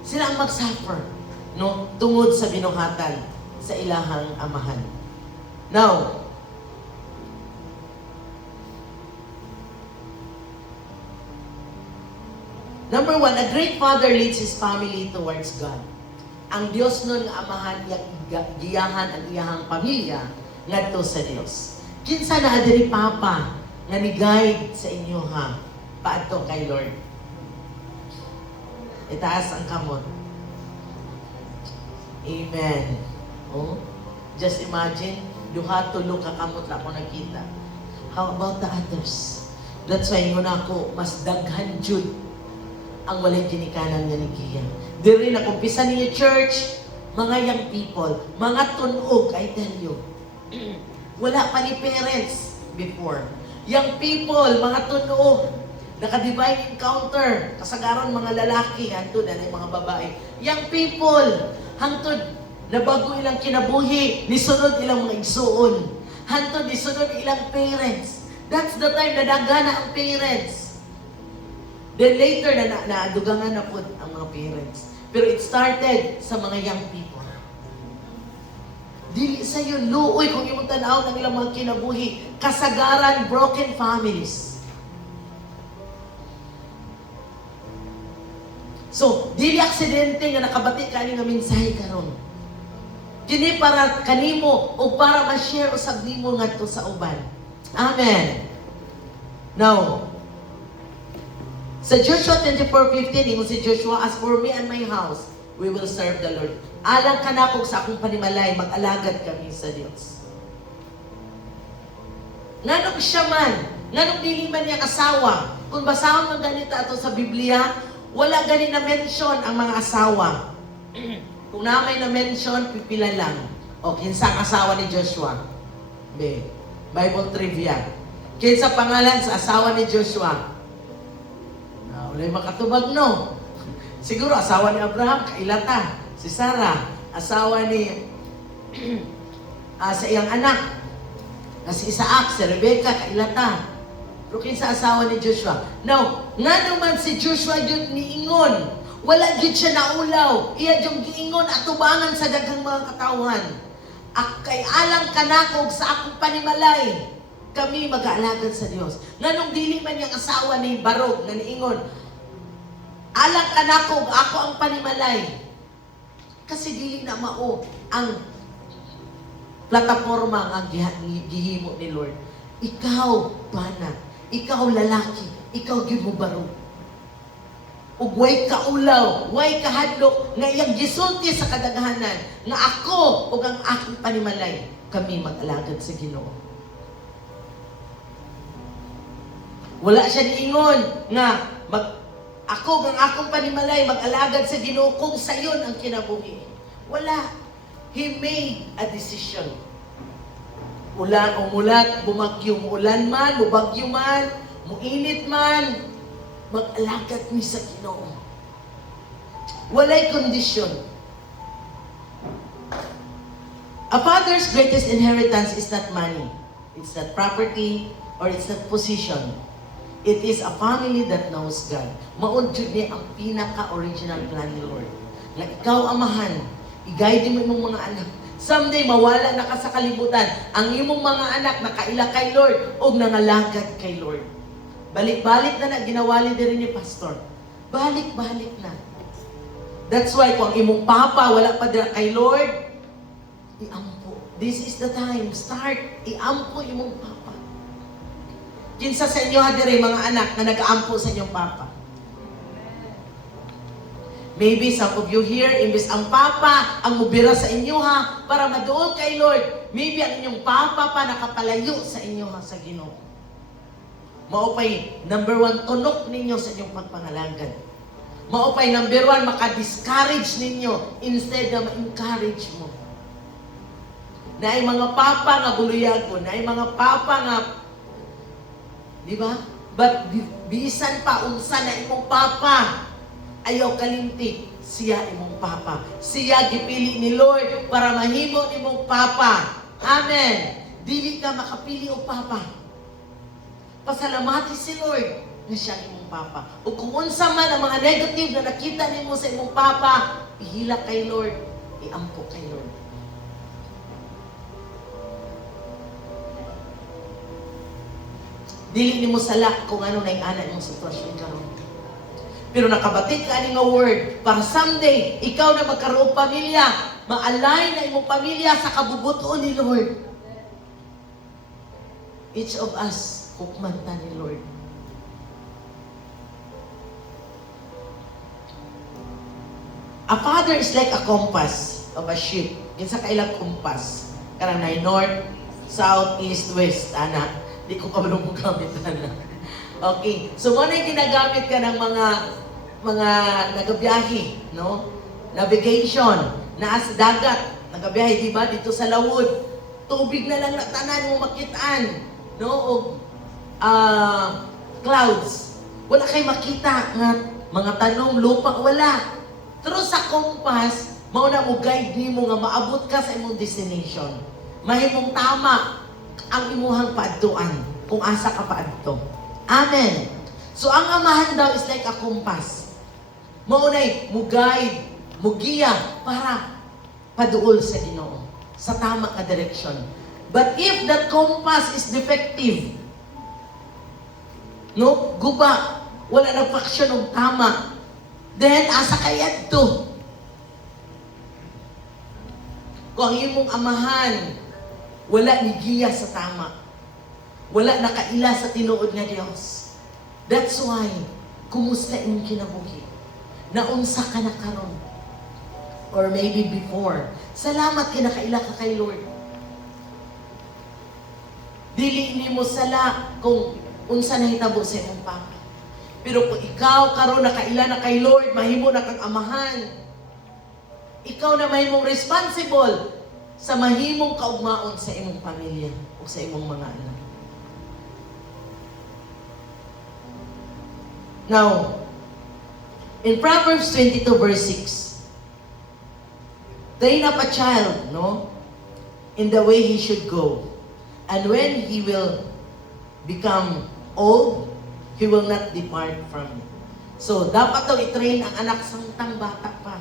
sila ang mag-suffer, no? Tungod sa binuhatan sa ilahang amahan. Now, number one, a great father leads his family towards God. Ang Diyos nun nga amahan, giyahan ang iyahang pamilya ngadto sa Diyos. Kinsa na adiri papa nga ni-guide sa inyo ha, paadto kay Lord. Itaas ang kamot. Amen. Oh, just imagine, duha tulo ka kamot na ako nakita. How about the others? That's why yun ako, mas daghan jud ang walay ginikanan nga ni Kiya. Diri na kumpisa ninyo church, mga young people, mga tunog, I tell you. Wala pa ni parents before. Young people, mga tunog, naka-divine encounter, kasagaron mga lalaki, hantod na mga babae. Young people, hantod, nabago ilang kinabuhi, nisunod ilang mga igsuon. Hantod, nisunod ilang parents. That's the time na dagana ang parents. Then later, nadugangan na po ang mga parents. Pero it started sa mga young people. Dili sa iyo, luoy kung imong tanaw ng ilang mga kinabuhi, kasagaran, broken families. So, dili aksidente nga nakabati ka nga mensahe karon. Kini para kanimo o para ma-share usab nimo ngadto sa uban. Amen. Now, sa Joshua 24:15, ingon si Joshua, as for me and my house, we will serve the Lord. Alang ka na kung sa akong panimalay, mag-alagad kami sa Diyos. Nganong siya man, nganong dili man niya kasawa, kung basahon ng ganito ato sa Biblia, wala gani na mention ang mga asawa. Kung na may na mention, pipila lang. O, kinsang asawa ni Joshua? Bible trivia. Kinsa pangalan sa asawa ni Joshua? Walay makatubag, no? Siguro, asawa ni Abraham, kailata. Si Sarah, asawa ni sa iyang anak. Si Isaac, si Rebecca, kailata. Pero kinsa asawa ni Joshua. Now, nga naman si Joshua yun niingon. Wala yun siya naulaw. Iya yung giingon at tubangan sa daghang mga katawan. Kay alang kanakog sa akong panimalay. Kami mag-aalagad sa Dios. Nga nung dili man yung asawa ni Barog na niingon, alang kanakog, ako ang panimalay. Kasi dili na mao ang plataforma ang gihimo ni Lord. Ikaw, banat. Ikaw, lalaki. Ikaw, gibubarog. Ug way kaulaw, way kahadlok, nga iyang gisulti sa kadaghanan, nga ako, ug ang aking panimalay, kami mag-alagad sa Ginoo. Wala siya niingon nga, ako ang akong panimalay, mag-alagad sa Ginoo kung sayon ang kinabuhi. Wala. He made a decision. Umulat, bumagyo, muulan man, bubagyo man, muinit man, mag-alagad mi sa Ginoo. Walay kondisyon. A father's greatest inheritance is not money. It's not property, or it's not position. It is a family that knows God. Maun jud ni ang pinaka-original plan ni Lord. Na ikaw amahan, i-guide mo imong mga anak. Someday, mawala na ka sa kalibutan. Ang imong mga anak nakaila kay Lord o nangalagad kay Lord. Balik-balik na ginawali din ni Pastor. Balik-balik na. That's why kung imong papa wala pa dira kay Lord, iampo. This is the time. Start. Iampo imong papa. Kinsa sa inyo hadiri mga anak na nag-aampo sa inyong papa? Maybe some of you here, imbes ang papa ang mubira sa inyo ha, para maduol kay Lord. Maybe ang inyong papa pa nakapalayo sa inyo ha, sa Ginoo. Maupay, number 1, tunok ninyo sa inyong pagpangalagad. Maupay, number 1, maka-discourage ninyo instead na ma-encourage mo. Na ay mga papa nga buluyagon, na ay mga papa nga, di ba? But bisan pa, unsa na imong papa, ayaw kalimti, siya imong papa. Siya gipili ni Lord para mahimo nimong papa. Amen. Dili ka makapili o papa. Pasalamati si Lord na siya imong papa. O kung unsa man ang mga negative na nakita nimo sa imong papa, ihila kay Lord, iampo kay Lord. Dili nimo sala kung ano na yung ana imong sitwasyon karon. Pero nakabatik ka nga word para someday, ikaw na magkaroon pamilya, ma-align na imong pamilya sa kabubuton ni Lord. Each of us, hukmanta ni Lord. A father is like a compass of a ship. Kinsa kailang compass. Karang na north, south, east, west. Ana, di ko kabalo mo gamit, ana. Okay, so muna yung ginagamit ka ng mga nagabiyahe, no? Navigation, naas dagat, nagabiyahe, di ba? Dito sa lawod, tubig na lang na tanan mo makitaan, no? O clouds. Wala kay makita nga mga tanong, lupa, wala. Pero sa compass, mauna mo guide nimo nga maabot ka sa imong destination. Mahimong tama ang imuhang paadtuan kung asa ka paadto. Amen. So ang amahan daw is like a compass. Maunay, mugay, mugiya para paduol sa Ginoo sa tama ka direksyon. But if that compass is defective, no, guba, wala na function ng tama, then asa kayad to. Kung ang imong amahan, wala ni giya sa tama, wala nakaila sa tinuod nga Dios. That's why, kumusta imong kinabuhi? Naunsa ka na karon, or maybe before, salamat kinakaila ka kay Lord. Dili nimo sala kung unsa nahitabo sa imong papa. Pero kung ikaw karon nakaila na kay Lord, mahimo na kang amahan. Ikaw na mahimong responsible sa mahimong kaugmaon sa imong pamilya o sa imong mga anak. Now, in Proverbs 22 verse 6, train up a child, no, in the way he should go. And when he will become old, he will not depart from you. So, dapat daw i-train ang anak samtang bata pa.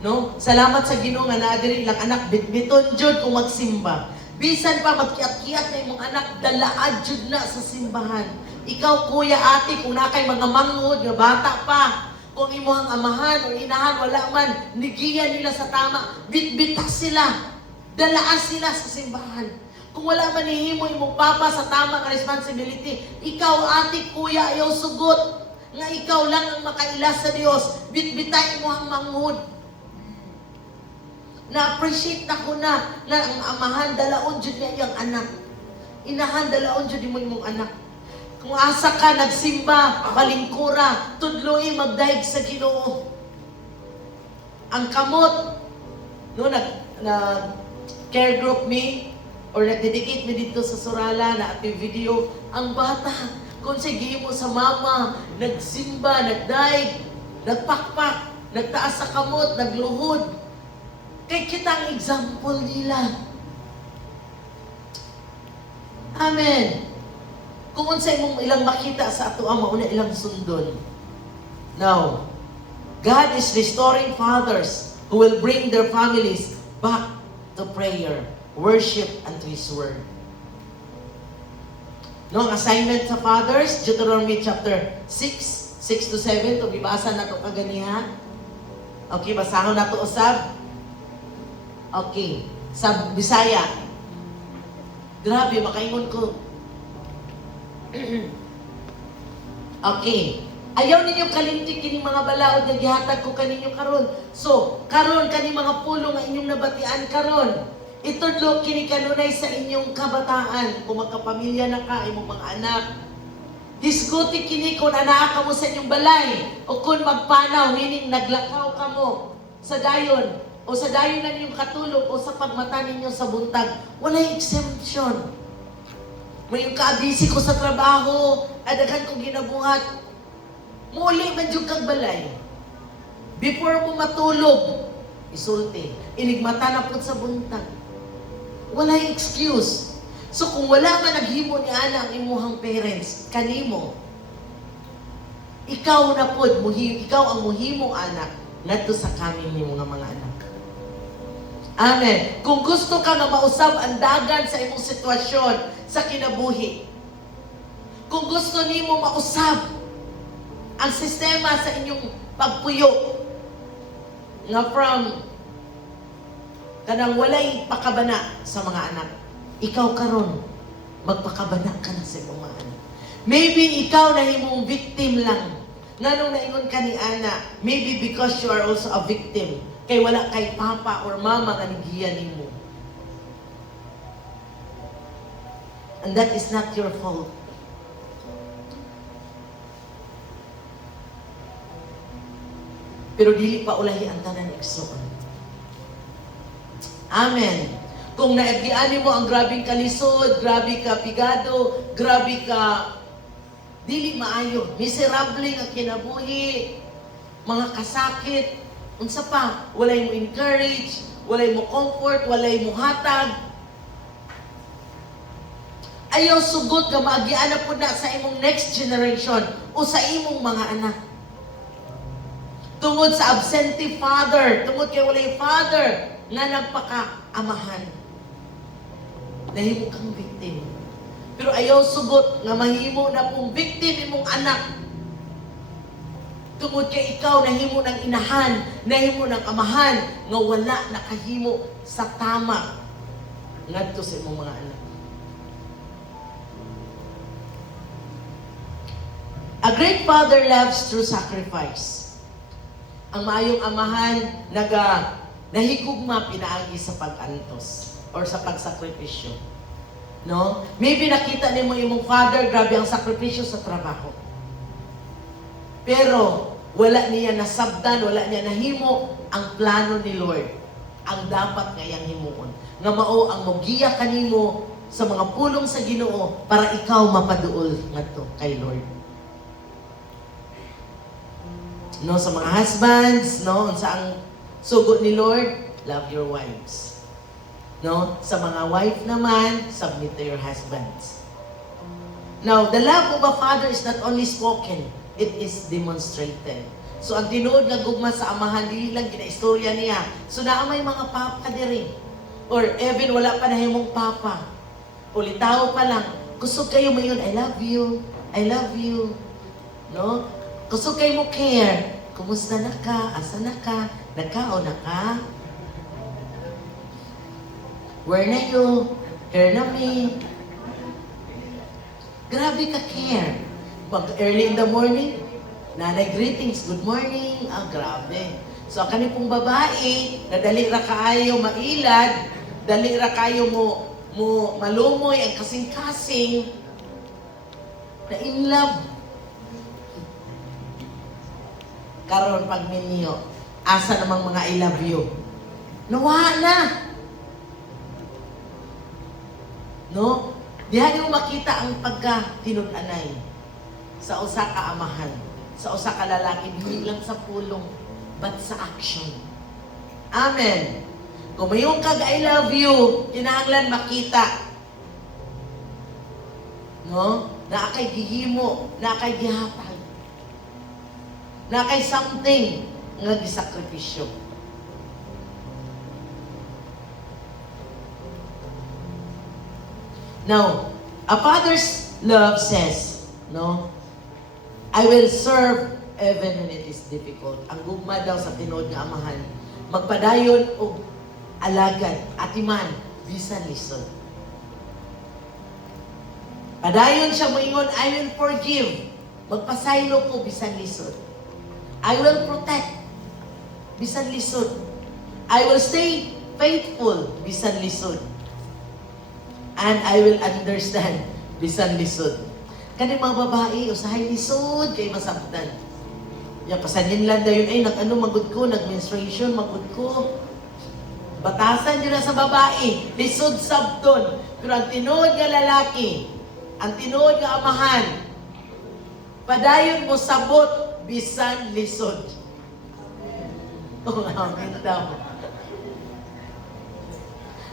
No? Salamat sa Ginoo nga naa diri ilang anak bitbiton jud kung magsimba. Bisan pa magkiat-kiat na imong anak dalaad jud na sa simbahan. Ikaw kuya ate kung na kay mga mangod nga bata pa, kung imong amahan o inahan wala man nigiyan nila sa tama, bitbita sila. Dalaan sila sa simbahan. Kung wala man nihimo imong papa sa tama nga responsibility, ikaw ate kuya ayaw sugot nga ikaw lang ang makailas sa Dios, bitbitay mo ang manghud. Na-appreciate na ko na ang amahan, dalaon jud niya iyang anak. Inahan, dalaon jud mo imong anak. Kung asa ka, nagsimba, balingkura, tudloy, magdaig sa Ginoo. Ang kamot, no, care group me, or nag-dedicate me dito sa Surala na ating video, ang bata, kung sige mo sa mama, nagsimba, nagdaig, nagpakpak, nagtaas sa kamot, nagluhod, kay kita ang example nila. Amen. Kung unsay mong ilang makita sa ato ang mauna ilang sundon. Now, God is restoring fathers who will bring their families back to prayer, worship, and to His Word. No, ang assignment sa fathers, Deuteronomy chapter 6 to 7, to bibasa na to kaganiha. Okay, basahon na to usab. Okay, sa Bisaya. Grabe, makaingon ko. Okay. Ayaw ninyo kalimtik kining mga balaod nga gihatag ko kaninyo karon. So, karon kani mga pulong nga inyong nabatian karon. Itudlo kini kanunay sa inyong kabataan. Kung magkapamilya na ka, imong mga anak. Diskuti kini kung anaa ka mo sa inyong balay. O kung magpanaw, meaning naglakaw ka mo sa dayon. O sa dayon na ninyong katulog o sa pagmata ninyo sa buntag, walay exemption. May yung kaabisi ko sa trabaho, adaghan kong ginabuhat, muli man yung kagbalay. Before mo matulog, isulti, inigmata na po sa buntag. Walay excuse. So kung wala man naghimo ni ana ang imuhang parents, kanimo, ikaw na po, ikaw ang muhimo anak, ngadto sa kami ni mga anak. Amen. Kung gusto ka na mausab ang dagan sa imong sitwasyon sa kinabuhi, kung gusto nimo mausab ang sistema sa inyong pagpuyo, nga from kanang walay pakabana sa mga anak, ikaw karon magpakabana ka na sa imong mga anak. Maybe ikaw na himong victim lang. Nganong naingon ka ni ana, maybe because you are also a victim. Kay wala kay papa or mama nga nigiyan nimo. And that is not your fault. Pero dili pa ulahi ang tanan igsoon. Amen. Kung naagian mo ang grabing kalisod, grabe ka pigado, grabe ka dili maayo, miserable ang kinabuhi, mga kasakit, unsa pa, walay mo encourage, walay mo comfort, walay mo hatag. Ayaw sugot nga maagian na po na sa imong next generation o sa imong mga anak. Tungod sa absentee father, tungod kay walay father nga nagpaka-amahan. Nahimo kang victim. Pero ayaw sugot nga mahimo na pong victim imong anak. Tungod kay ikaw nahimo ng inahan, nahimo ng amahan, nga wala nakahimo sa tama ngadto sa imong mga anak. A great father loves through sacrifice. Ang maayong amahan nahigugma pinaagi sa pag-antos or sa pagsakripisyo. No? Maybe nakita nimo imong father, grabe ang sakripisyo sa trabaho. Pero wala niya nasabdan, wala niya nahimo ang plano ni Lord. Ang dapat ngayang himuon. Nga mao ang mogiya kanimo sa mga pulong sa Ginoo para ikaw mapaduol ngadto kay Lord. No, sa mga husbands, no, sa ang sugot ni Lord, love your wives. No, sa mga wife naman, submit to your husbands. Now, the love of a father is not only spoken, it is demonstrated. So, ang tinuod nga gugma sa amahan, dili lang ginaistorya niya. So, naamay mga papa diri. Or even wala pa na himong papa. O litaw pa lang, kusog kayo mayon, I love you, I love you. No? Kusog kayo mo care. Kumusta na ka? Asa na ka? Nagkao na ka? Where na you? Here na me. Grabe ka care. Pag early in the morning, nanay greetings, good morning. Grabe. So, ang kanipong babae, na dali ra kaayo mailad, dali ra kayo mo malumoy ang kasing-kasing, na in love. Karon pag minyo, asa namang mga I love you? Nawa na. No? Diha niyo makita ang pagka-tinud-anay sa usa ka amahan, sa usa ka lalaki, dili lang sa pulong, but sa action. Amen. Kung mayong kag I love you, kinahanglan makita. No? Na kay gihimo, na kay gihatag. Na kay something nga gisakripisyo. Now, a father's love says, no, I will serve even when it is difficult. Ang gugma daw sa tinuod nga amahan, magpadayon og alagad, atiman, bisan lisod. Padayon siya moingon, I will forgive. Magpasaylo ko, bisan lisod. I will protect, bisan lisod. I will stay faithful, bisan lisod. And I will understand, bisan lisod. Kani mga babae, usahay lisod, kay masabtan. Yung pasanin lang daw yun, ay, magud ko, nag-menstruation, magud ko. Batasan yun na sa babae, lisod sabton. Pero ang tinuod nga lalaki, ang tinuod nga amahan, padayon mo sabot, bisan lisod. Oh, amin daw.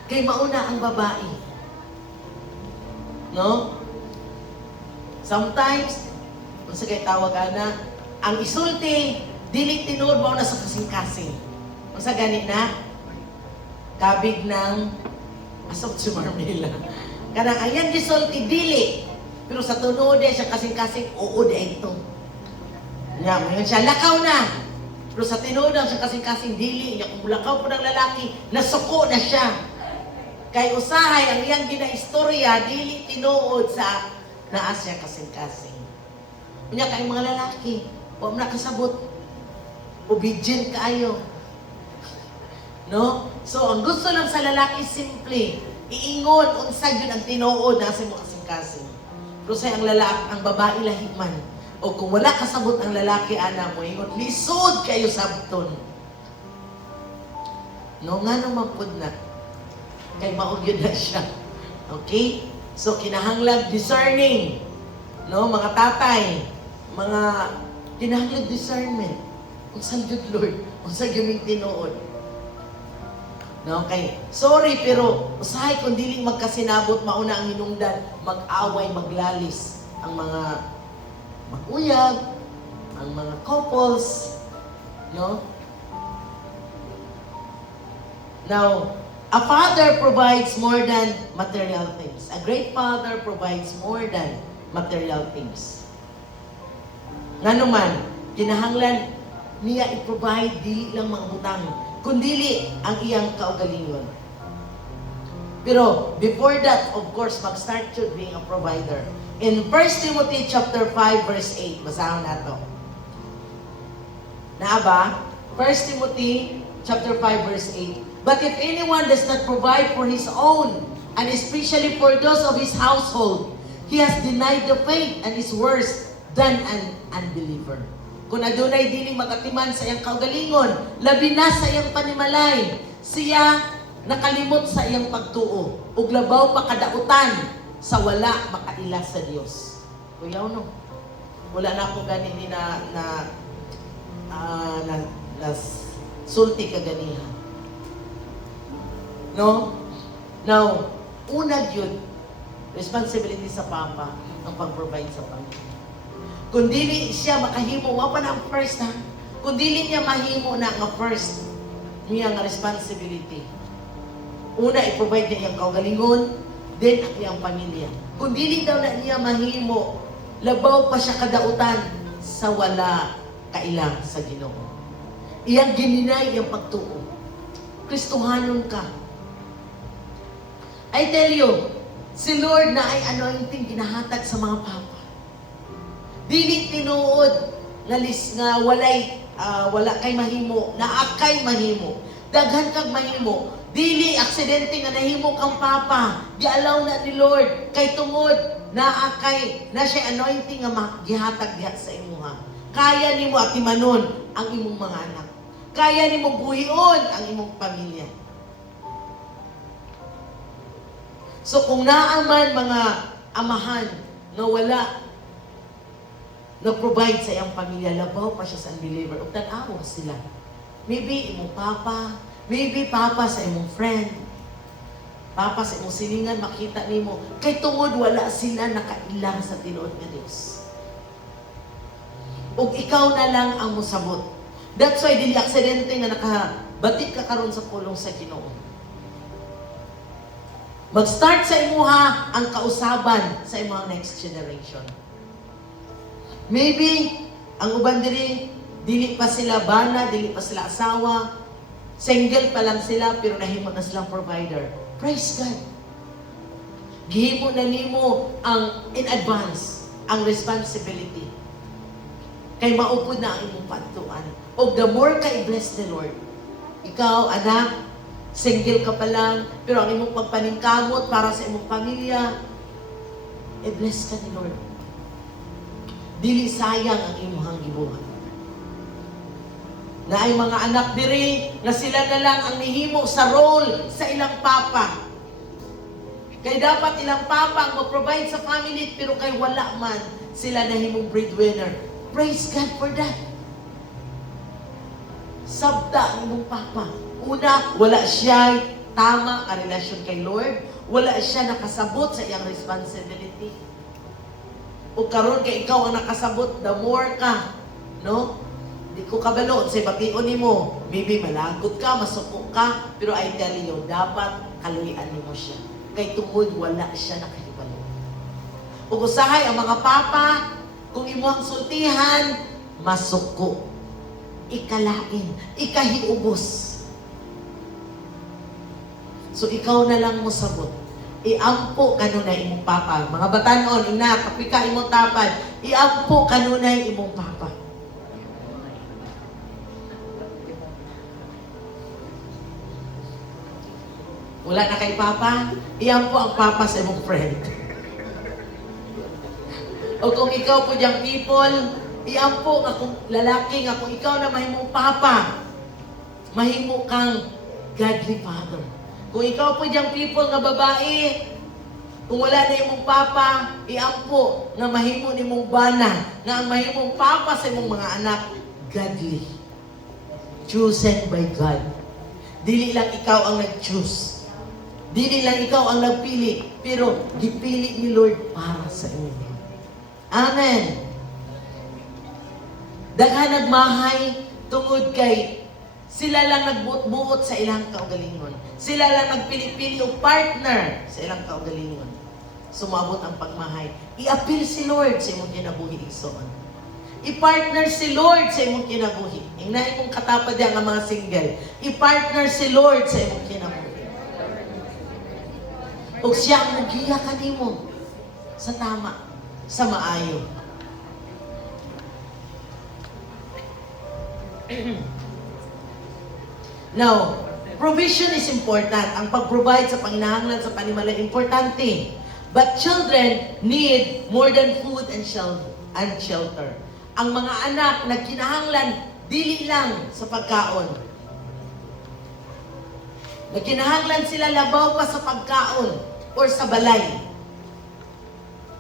Kay mauna ang babae. No? Sometimes, kung sa kay tawag na, ang isulti, dili tinuod mo na sa kasing-kasing. Kung sa ganit na, kabig ng asok si Marmela. Kanang ayan gisulti, dili. Pero sa tunood siya kasing-kasing, oo de ito. Nga, ngayon siya, lakaw na. Pero sa tinuod siya kasing-kasing, dili. Kung lakaw po ng lalaki, nasuko na siya. Kay usahay, ang iyang ginaistorya, dili tinuod sa naasya kasing-kasing. Kunya kay mga lalaki, huwag na kasabot. Obedient kaayo. No? So, ang gusto lang sa lalaki, simple, iingon, unsa yun ang tinuod na sa mo kasing-kasing. Pero sa ang lalaki, ang babae lahiman. O kung wala kasabot ang lalaki, ana mo, ingon, lisod kayo sabton. No, nga naman po na. Kay maugyan na siya. Okay? So, kinahanglan discerning. No, mga tatay, mga kinahanglan discernment. Kung saan yun, Lord? Kung saan yun yung tinuod. No, okay? Sorry, pero usahay kung diling magkasinabot, mauna ang hinungdan, mag-away, maglalis. Ang mga mag-uyag, ang mga couples. No? Now, a father provides more than material things. A great father provides more than material things. Nga naman, kinahanglan niya i-provide dili lang mga butang, kundili ang iyang kaugalingon. Pero before that, of course, mag-start to being a provider. In 1 Timothy chapter 5 verse 8, basahon nato. Naa ba? 1 Timothy chapter 5 verse 8. But if anyone does not provide for his own, and especially for those of his household, he has denied the faith and is worse than an unbeliever. Kung adunay dili magatiman sa iyang kaugalingon, labi na sa iyang panimalay, siya nakalimot sa iyang pagtuo, ug labaw pakadautan sa wala makaila sa Dios. Kuyaw no. Wala na ako gani ni na sulti ka ganiha. No? Now, una yun, Responsibility sa papa ang pag-provide sa pamilya. Kung dili siya makahimo, wa pa na ang first ha. Kung dili niya mahimo na ang first, niya ang responsibility. Una, i-provide niya ang kaugalingon, then ang iyang pamilya. Kung dili daw na niya mahimo, labaw pa siya kadautan sa wala kailang sa Ginoo. Iyang gininay iyang pagtuo. Kristohanon ka. I tell you, si Lord na ay anointing ginahatag sa mga papa. Dili tinuod nga wala kay mahimo, naakay mahimo. Daghan kag mahimo. Dili aksidente nga nahimo kang papa. Gialaw na ni Lord kay tungod naakay na siya anointing nga gihatag diha sa imuha. Kaya nimo atimanon ang imong mga anak. Kaya nimo buhion ang imong pamilya. So kung naaman mga amahan na wala nag-provide sa iyang pamilya, labaw pa siya sa unbeliever, o tanawa sila. Maybe imong papa, maybe papa sa imong friend, papa sa imong silingan, makita nimo, kay tungod wala sila nakailang sa tinuod nga Dios. Ug ikaw na lang ang musabot. That's why dili aksidente nga nakabatik ka karon sa pulong sa Ginoo. Mag-start sa imuha ang kausaban sa imong next generation. Maybe ang uban dili pa sila bana, dili pa sila asawa, single pa lang sila pero nahimo na silang provider. Praise God. Gihimo na nimo ang in advance ang responsibility. Kay maupod na ang imong pagtuan. O the more ka i-bless the Lord. Ikaw, anak, single ka pa lang, pero ang imong pagpaningkamot para sa imong pamilya, i-bless ka ni Lord. Dili sayang ang imong gibuhat. Na ay mga anak diri, na sila na lang ang nihimo sa role sa ilang papa. Kay dapat ilang papa ang mag-provide sa family, pero kay wala man sila nahimong breadwinner. Praise God for that. Sabta ang imong papa. Una, wala siya tama ang relasyon kay Lord. Wala siya nakasabot sa iyang responsibility. O karon kay ikaw ang nakasabot, the more ka, no? Di ko kabalo, sa bation nimo, maybe malagod ka, masuko ka, pero I tell you, dapat kaluyan nimo siya. Kay tungod, wala siya nakahibalo. Ug usahay ang mga papa, kung imuhang sultihan, masuko, ikalain, ikahiubos. So ikaw na lang mo sabot. Iampo kanunay imong papa. Mga batanon, ina, kapika imong tapad. Iampo kanunay imong papa. Wala na kay papa, iampo ang papa sa imong friend. O kung ikaw po diyang people, iampo nga kung lalaki nga kung ikaw na mahimong papa, mahimo kang godly father. Kung ikaw po diyang people nga babae, kung wala na imong papa, iampo nga mahimo nimong bana, nga ang mahimong papa sa imong mga anak, godly. Chosen by God. Dili lang ikaw ang nag-choose. Dili lang ikaw ang nagpili, pero gipili ni Lord para sa inyo. Amen. Daghan nagmahay tungod kay sila lang nagbuot-buot sa ilang kaugalingon. Sila lang nagpili-pili o partner sa ilang kaugalingon. Sumabot ang pagmahay. I-appeal si Lord sa imong kinabuhi igsoon. I-partner si Lord sa imong kinabuhi. Ingnahin mong katapad yan ang mga single. I-partner si Lord sa imong kinabuhi. O siya ang mugiya kanimo sa tama, sa maayo. Now, provision is important. Ang pag-provide sa panginahanglan sa panimala, importante. But children need more than food and shelter. Ang mga anak nagkinahanglan, dili lang sa pagkaon. Nagkinahanglan sila labaw pa sa pagkaon or sa balay.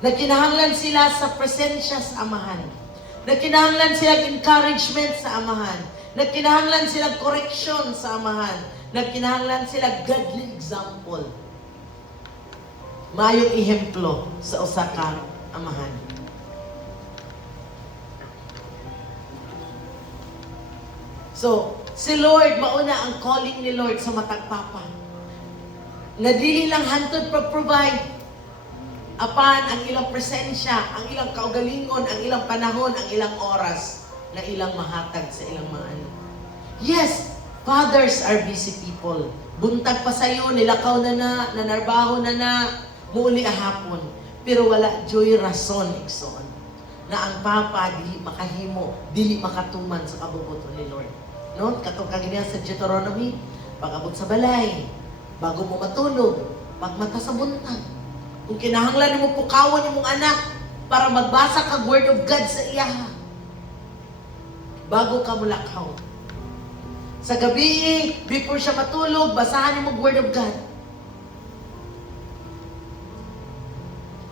Nagkinahanglan sila sa presensya sa amahan. Nagkinahanglan sila encouragement sa amahan. Nagkinahanglan sila correction sa amahan. Nagkinahanglan sila godly example. maayong ehemplo sa usa ka amahan. So, si Lord, mauna ang calling ni Lord sa matag papa. Na dili lang hantod pag-provide, apan ang ilang presensya, ang ilang kaugalingon, ang ilang panahon, ang ilang oras na ilang mahatag sa ilang mga anak. Yes, fathers are busy people. Buntag pa sa'yo, nilakaw na nanarbaho na, muli ahapon. Pero wala joy rason, ikson, na ang papa dili makahimo, dili makatuman sa kabubuto ni Lord. No? Katong kaginiya sa Deuteronomy, pag-abot sa balay, bago mo matulog, pagmata sa buntag. Kung kinahanglan mo pukawan ng mong anak para magbasa kag Word of God sa iya, bago ka mulakaw. Sa gabi, before siya matulog, basahan mo Word of God.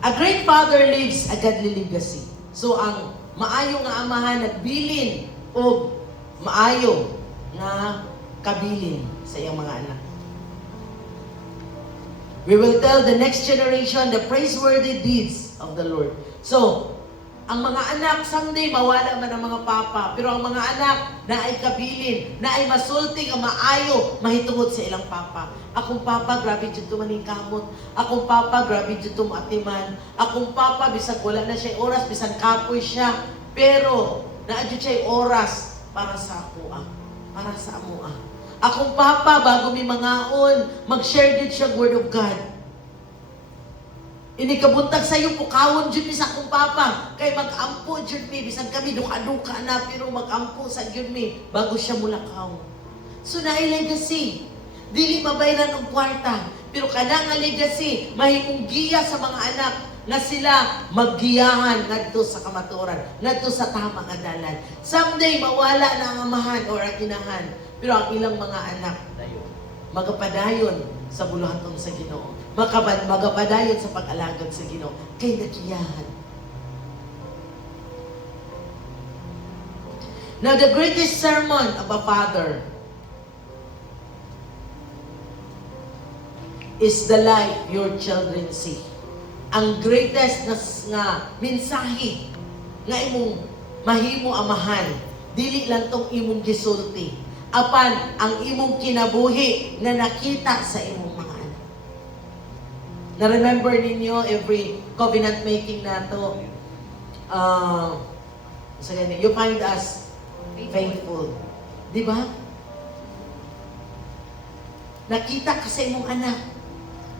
A great father leaves a godly legacy. So ang maayo nga amahan nagbilin o maayo nga kabilin sa iyang mga anak. We will tell the next generation the praiseworthy deeds of the Lord. So, ang mga anak, someday mawala man ang mga papa. Pero ang mga anak na ay kabilin, na ay masulting, ang maayo, mahitungod sa ilang papa. Akong papa, grabe dyan maning kamot. Akong papa, grabe dyan maatiman. Akong papa, bisag wala na siya oras, bisag kapoy siya. Pero, naadyo siya oras para sa ako, para sa amo. Akong papa, bago may mangaon, mag-share din siya Word of God. Inikabuntag sa iyo, pukawon dyan mi sa akong papa. Kay mag-ampo dyan mi, bisan kami duka-duka na, pero mag-ampo sa dyan mi, bago siya mulakaw. So, na legacy. Dili mabayran ng kwarta. Pero kada nga legacy, mahimong giya sa mga anak na sila maggiyahan ngadto sa kamatuoran, ngadto sa tama nga dalan. Someday, mawala na ang amahan o ang inahan. Pero ang ilang mga anak, magapadayon sa buluhaton sa Ginoo. Magapadayon sa pag-alagad sa Ginoo. Kay nakiyahan. Now, the greatest sermon of a father is the life your children see. Ang greatest nga mensahe nga imong mahimo amahan, dili lang tong imong gisulti, apan ang imong kinabuhi na nakita sa imong mga anak. Na-remember ninyo every covenant making nato, you find us faithful. Di ba? Nakita ka sa imong anak.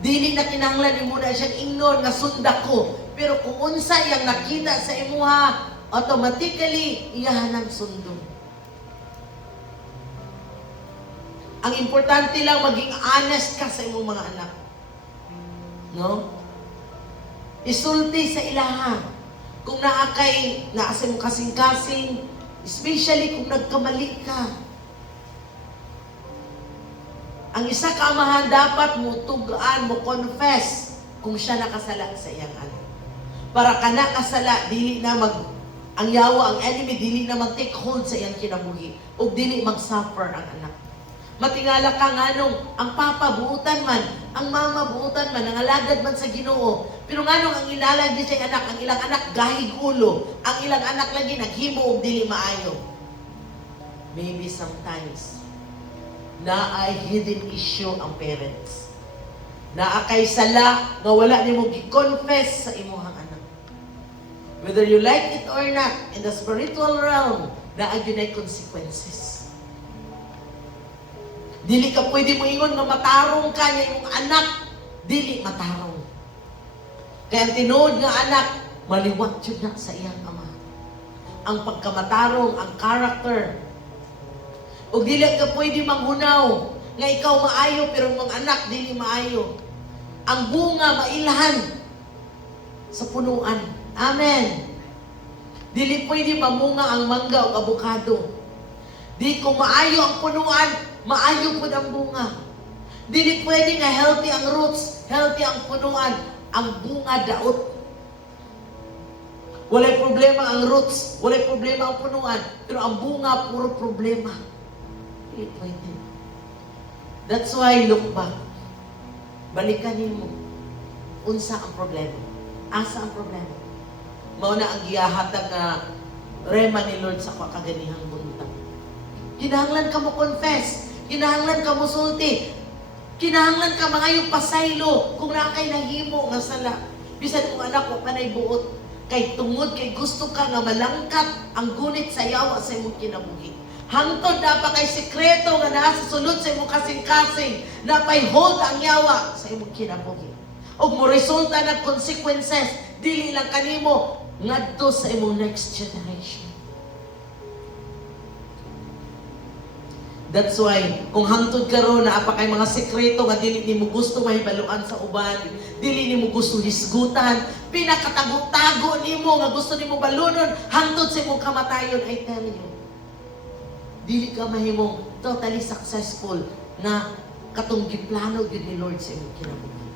Dili na kinahanglan mo na siyang ingnon nga sunda ko. Pero kung unsa yang nakita sa imuha, automatically iyahan ang sundo. Ang importante lang maging honest ka sa imong mga anak. No? Isulti sa ilaha. Kung naasa mo kasing-kasing, especially kung nagkamali ka. Ang isa ka amahan dapat mo tugaan, mo confess kung siya nakasala sa iyang anak. Para ka nakasala, dili na ang yawa, ang enemy, dili na mag-take hold sa iyang kinabuhi. O dili mag-suffer ang anak. Matingala ka nga nung ang papa buutan man, ang mama buutan man, ang alagad man sa Ginoo. Pero nga nung ang ilalagi sa anak, ang ilang anak gahig ulo, ang ilang anak lagi naghimo o dili maayo. Maybe sometimes, na ay hidden issue ang parents. Na kay sala nga wala nimo gi-confess sa imuhang anak. Whether you like it or not, in the spiritual realm, na ay consequences. Dili ka pwede mo ingon nga matarong ka niya yung anak, dili matarong. Kaya ang tinuod nga anak, maliwat yun na sa iyang ama. Ang pagkamatarong, ang character. O dili ka pwede manghunaw nga ikaw maayo pero mong anak dili maayo. Ang bunga mailhan sa punuan. Amen. Dili pwede mamunga ang mangga o avocado. Di kung maayo ang punuan, maayo po ang bunga. Dili pwede nga healthy ang roots, healthy ang punuan, ang bunga daot. Walay problema ang roots, walay problema ang punuan, pero ang bunga puro problema. Dili pwede. That's why look back. Balikan mo. unsa ang problema? Asa ang problema? Mao na ang giyahatag nga rema ni Lord sa kaganihang buntag. Kinahanglan ka mo confess, kinahanglan ka mo sulti, kinahanglan ka mga yung pasaylo kung nakay nahimo nga sala. Bisan kung anak ko panay buot, kay tungod kay gusto ka nga malangkat ang gunit sa yawa sa imong kinabuhi. Hangtod na pa kay sekreto nga naa sa sulod sa imong kasing-kasing na pay hold ang yawa sa imong kinabuhi. Og mo resulta ng consequences dili lang kanimo ngadto sa imong next generation. That's why, kung hangtod karon na apa kay mga sekreto nga dili nimo gusto mahibaluan sa uban, dili nimo gusto hisgutan, pinakatago-tago nimo nga gusto nimo balunon hangtod sa imong kamatayon, I tell you, dili ka mahimong totally successful na katong giplano gyud ni Lord sa imong kinabuhi.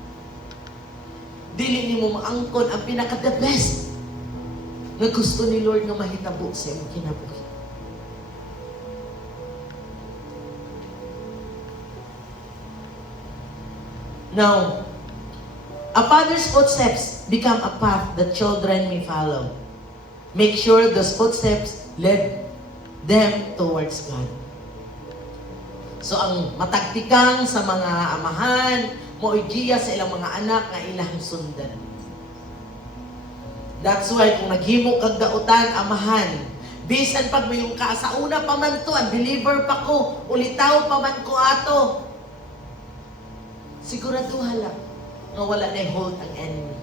Dili nimo maangkon ang pinaka-the best nga gusto ni Lord nga mahitabo sa imong kinabuhi. Now, a father's footsteps become a path that children may follow. Make sure those footsteps led them towards God. So, ang matagtikang sa mga amahan, moigiya sa ilang mga anak nga ilang sundan. That's why, kung naghimo kag dautan, amahan, bisan pag mayong ka, sa una pa man to, believer pa ko, ulitaw pa man ko ato, siguraduhan lang nga wala na hold ang enemy.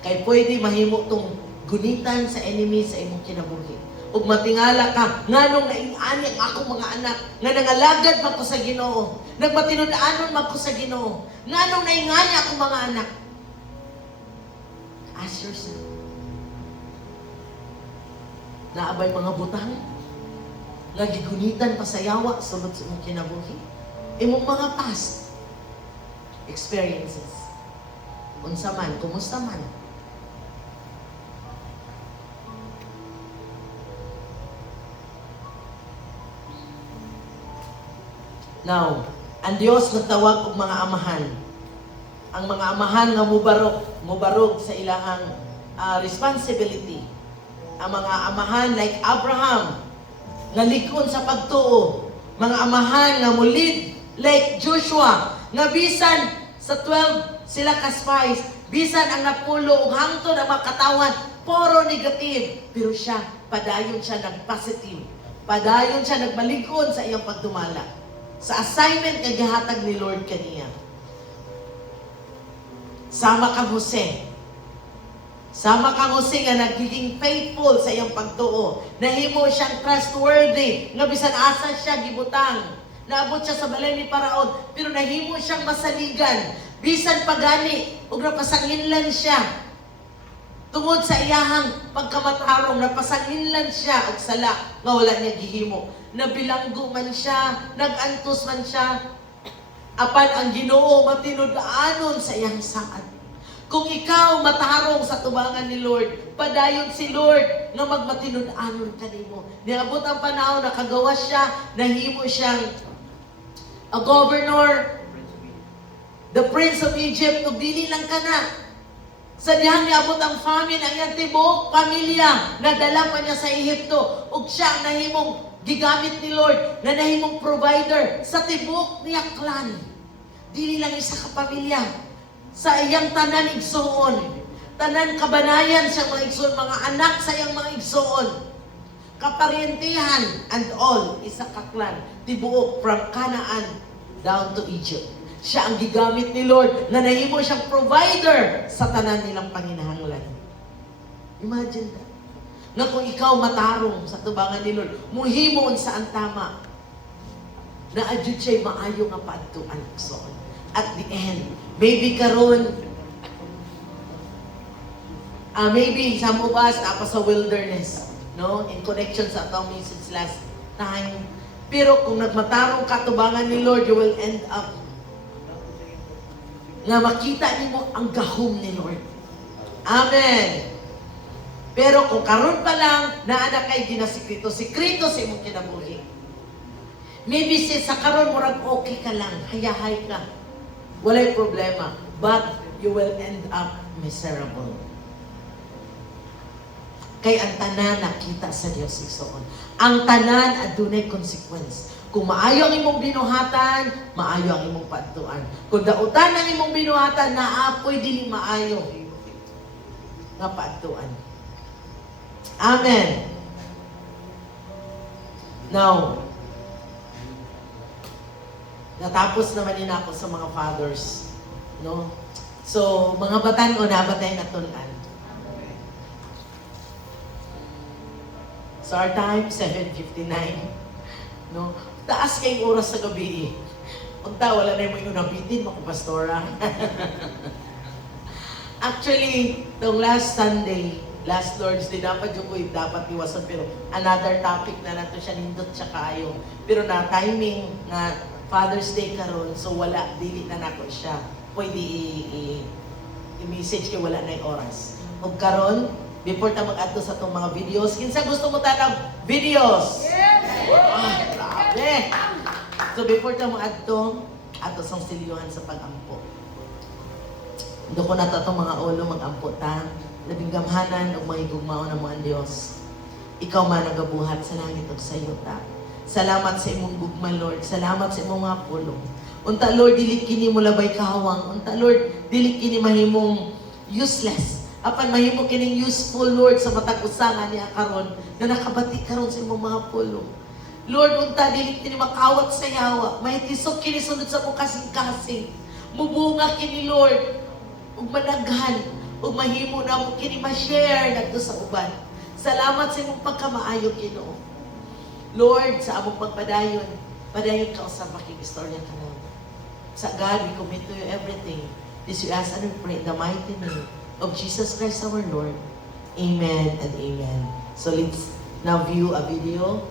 Kay pwede mahimo tong gunitan sa enemy sa imong kinabuhi. Ug matingala ka, nganong naing-ani ang akong mga anak, nga nangalagad man ko sa Ginoo, nagmatinud-anon man ko sa Ginoo, nganong naing-ani akong mga anak. Ask yourself, naabay mga butang, nga gigunitan pa sa yawa sulod sa imong kinabuhi? Imong mga past experiences. Unsa man, kumusta man. Now, ang Diyos nagtawag og mga amahan. Ang mga amahan nga mubarog sa ilahang responsibility. Ang mga amahan like Abraham, nga likon sa pagtuo. Mga amahan nga mulid like Joshua, nga bisan sa 12 sila ka-spies, bisan ang napulo ug hangtod ang makatawan, puro negative. Pero siya, padayon siya nag-positive. Padayon siya nagbalikon sa iyang pagdumala. Sa assignment nga gihatag ni Lord kaniya. Sama kang Jose. Sama kang Jose nga nagiging faithful sa iyang pagtuo. Nahimo siyang trustworthy, nga bisan asa siya gibutang. Naabot siya sa balay ni Paraon, pero nahimo siyang masaligan. Bisan pagani, ug napasanginlan siya. Tungod sa iyahang pagkamatarong, napasanginlan siya og sala nga wala niya gihimo. Nabilanggo man siya, nagantos man siya. Apan ang Ginoo matinud-anon sa iyang saad. Kung ikaw matarong sa tubangan ni Lord, padayon si Lord nga magmatinud-anon kanimo. Niabot ang panahon, nakagawa siya, nahimo siyang a governor, the prince of Egypt, ug dili lang kana. Sa dihang niabot ang famine, ang iyang tibok pamilya, nadala pa niya sa Ehipto, ug siya ang nahimong gigamit ni Lord, na nahimong provider sa tibok niya clan. Dili lang isa ka pamilya, sa iyang tanan igsoon, tanan kabanayan sa mga igsoon, mga anak sa iyang mga igsoon, kaparyentihan and all, isa ka clan, tibuok from Canaan down to Egypt. Siya ang gigamit ni Lord na nahimo siyang provider sa tanan nilang panginahanglan. Imagine that. Nga kung ikaw matarong sa tubangan ni Lord, muhimo sa ang tama, na adjud siya'y maayo nga paadtuan igsoon. At the end, maybe karon, maybe some of us napa sa wilderness, no? In connection sa atong message last time. Pero kung nagmatarong katubangan ni Lord, you will end up nga makita nimo ang gahom ni Lord. Amen. Pero kung karon pa lang naa kay ginasikreto, sikreto sa imong kinabuhi. Maybe sa karon murag okay ka lang, hayahay ka. Walay problema. But you will end up miserable. Kay ang tanan nakita sa Dios igsoon. Ang tanan adunay consequence. Kung maayo ang imong binuhatan, maayo ang imong padtuan. Kung dautan ang imong binuhatan, naapoy dili maayo nga padtuan. Amen. Now, natapos naman din ako sa mga fathers, no? So, mga batan-o nabatay na tunan. So, our time, 7:59. No? Taas kayong oras sa gabi. Punta, wala na yung nabitin, makapastora. Actually, itong last Sunday, last Lord's Day, dapat yung dapat iwasan. Pero another topic na nato siya, nindot siya kayo. Pero na timing na Father's Day karon, so wala, dili na nako siya. Pwede i-message kay wala na yung oras. O karon, before ta mag-adto sa itong mga videos, kinsa gusto mo tanong videos? Yes! Grabe! So before ta mag-adto, ato sang silyohan sa pag-ampo. Doon ko na ito itong mga ulo mag-ampo ta, labing gamhanan o mga igugmao ng mga Diyos. Ikaw man nagabuhat sa langit o sa iyo ta. Salamat sa imong gugma, Lord. Salamat sa imong mga pulong. Unta, Lord, dili kini mo labay kahawang. Unta, Lord, dili kini mahimong useless. Apan mahimo kining useful, Lord, sa matag usangan niya karon na nakabati karon sa imong mga pulong. Lord, unta, dili kini makawat sa yawa. May tisok kini sunod sa mong kasing-kasing. Mubunga kini, Lord, ug managhan, ug mahimo na mo kini ma-share ngadto sa uban. Salamat sa imong pagkamaayo, Ginoo. Lord, sa among pagpadayon, padayon ka usab aking istorya karon. Sa God, we commit to you everything. This we ask and we pray in the mighty name of Jesus Christ our Lord. Amen and amen. So let's now view a video.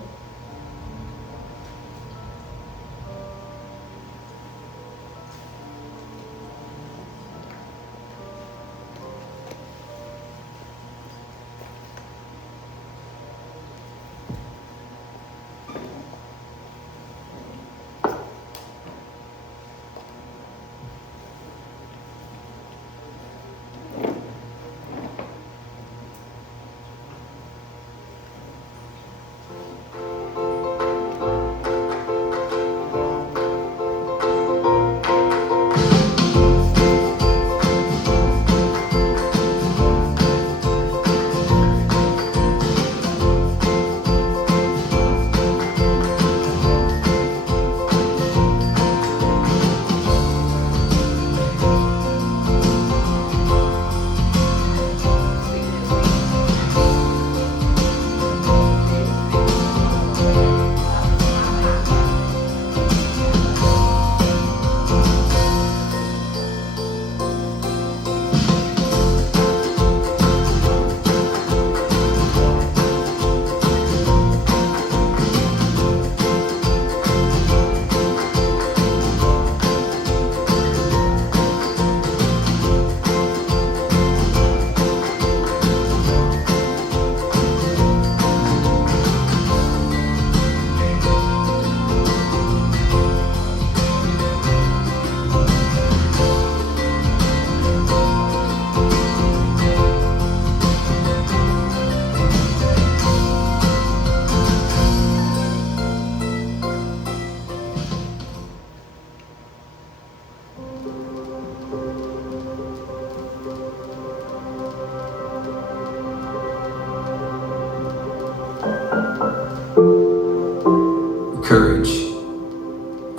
Courage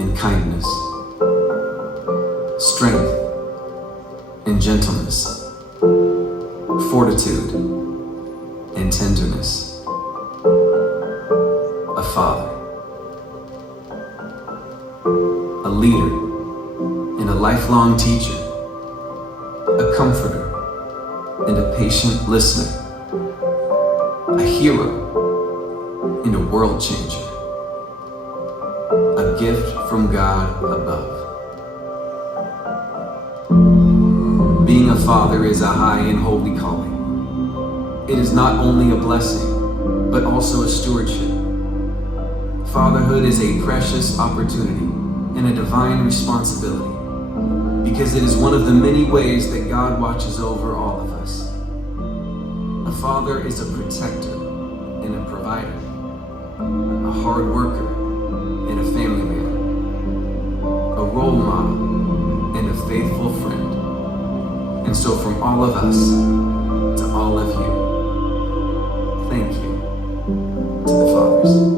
and kindness, strength and gentleness, fortitude and tenderness. A father, a leader and a lifelong teacher, a comforter and a patient listener, a hero and a world changer. A gift from God above. Being a father is a high and holy calling. It is not only a blessing, but also a stewardship. Fatherhood is a precious opportunity and a divine responsibility. because it is one of the many ways that God watches over all of us. A father is a protector and a provider, a hard worker and a family man, a role model and a faithful friend. And so from all of us to all of you, thank you to the fathers.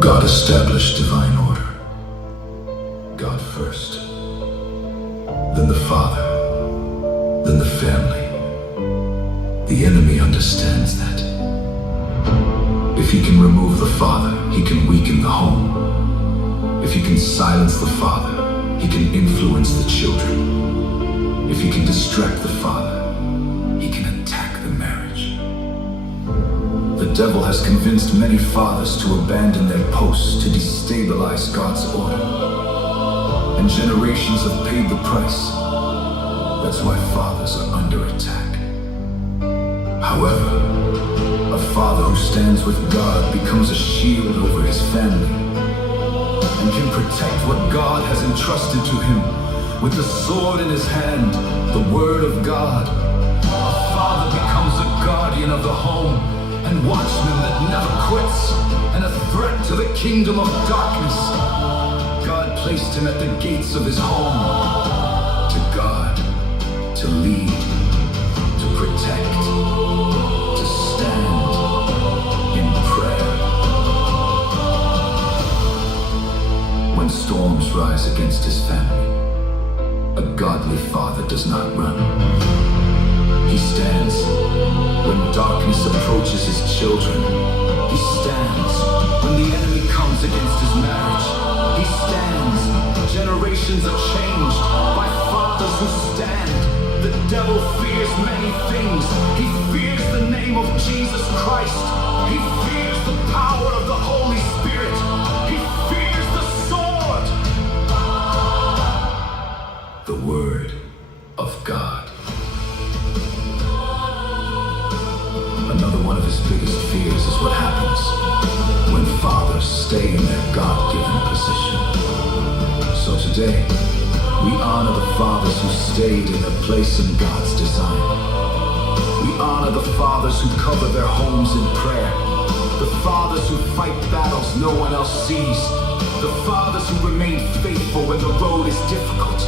God established divine order. God first, then the Father, then the family. The enemy understands that. If he can remove the Father, he can weaken the home. If he can silence the Father, he can influence the children. If he can distract the Father, he can attack the marriage. The devil has convinced many fathers to abandon their posts to destabilize God's order. And generations have paid the price. That's why fathers are under attack. However, a father who stands with God becomes a shield over his family and can protect what God has entrusted to him with the sword in his hand, the word of God. A father becomes a guardian of the home and watchman that never quits, and a threat to the kingdom of darkness. God placed him at the gates of his home to guard, to lead, to protect, to stand in prayer. When storms rise against his family, a godly father does not run. He stands. When darkness approaches his children, he stands. When the enemy comes against his marriage, he stands. Generations are changed by fathers who stand. The devil fears many things. He fears the name of Jesus Christ. He fears the power of the Holy Spirit. He fears the sword. The word of God. Another one of his biggest fears is what happens when fathers stay in their God-given position. So today, we honor the fathers who stayed in their place in God's design. We honor the fathers who cover their homes in prayer. The fathers who fight battles no one else sees. The fathers who remain faithful when the road is difficult.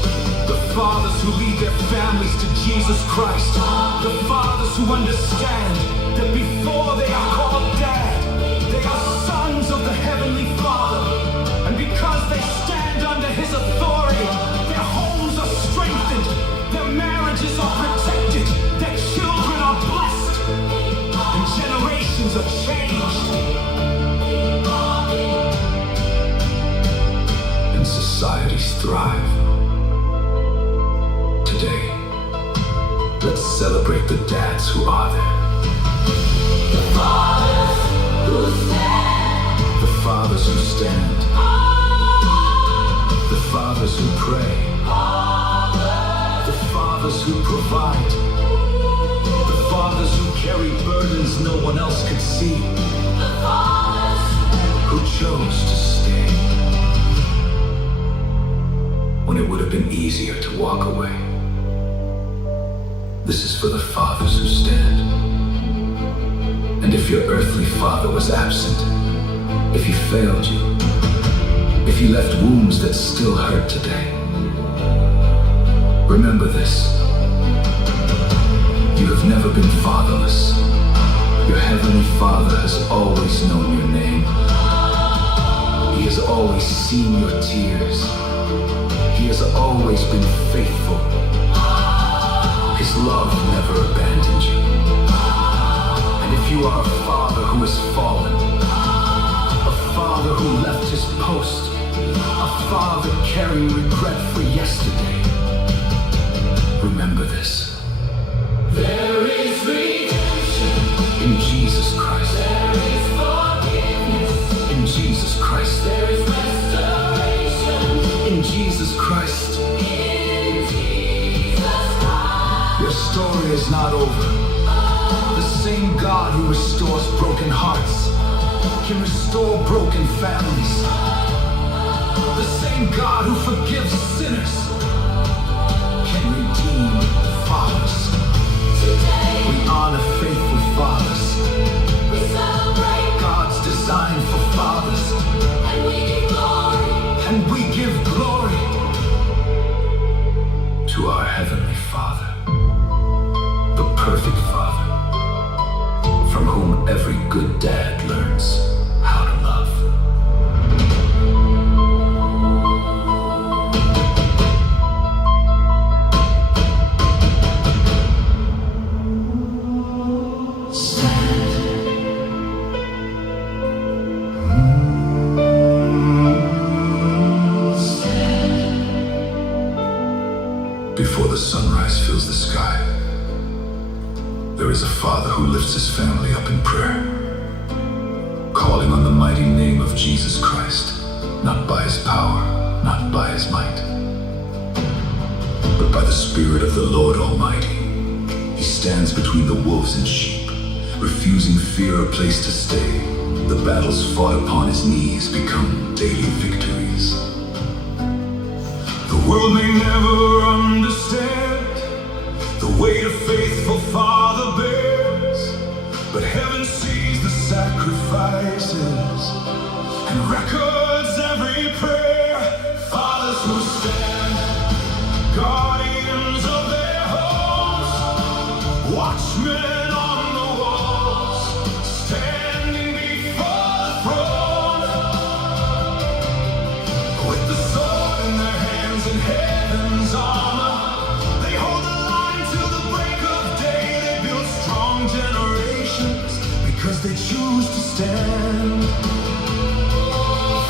The fathers who lead their families to Jesus Christ. The fathers who understand that before they are called dad, they are sons of the Heavenly Father. And because they stand under His authority, their homes are strengthened, their marriages are protected, their children are blessed, and generations are changed. And societies thrive. Today, let's celebrate the dads who are there. The fathers who stand. The fathers who stand. The fathers who pray. The fathers who provide. The fathers who carry burdens no one else could see. The fathers who chose to stay when it would have been easier to walk away. This is for the fathers who stand. And if your earthly father was absent, if he failed you, if he left wounds that still hurt today, remember this. You have never been fatherless. Your heavenly Father has always known your name. He has always seen your tears. He has always been faithful. His love never abandoned you. And if you are a father who has fallen, a father who left his post, a father carrying regret for yesterday, remember this. There is redemption in Jesus Christ. There is forgiveness in Jesus Christ. There is restoration in Jesus Christ. In Jesus Christ. Your story is not over. same God who restores broken hearts can restore broken families. The same God who forgives sinners can redeem fathers. We honor faithful fathers. We celebrate God's design for fathers. and we give glory. And we give glory to our Heavenly Father, the perfect Father, from whom every good dad learns how to love. Before the sunrise fills the sky, there is a father who lifts his family up in prayer, calling on the mighty name of Jesus Christ, not by his power, not by his might, but by the Spirit of the Lord Almighty. He stands between the wolves and sheep, refusing fear a place to stay. The battles fought upon his knees become daily victories. The world may never understand the weight a faithful father bears, but heaven sees the sacrifices and records every prayer. Fathers who stand, guardians of their homes, watchmen on the walls, standing before the throne, with the sword in their hands and heaven's armor. They hold the line till the break of day. They build strong generations because they choose to stand.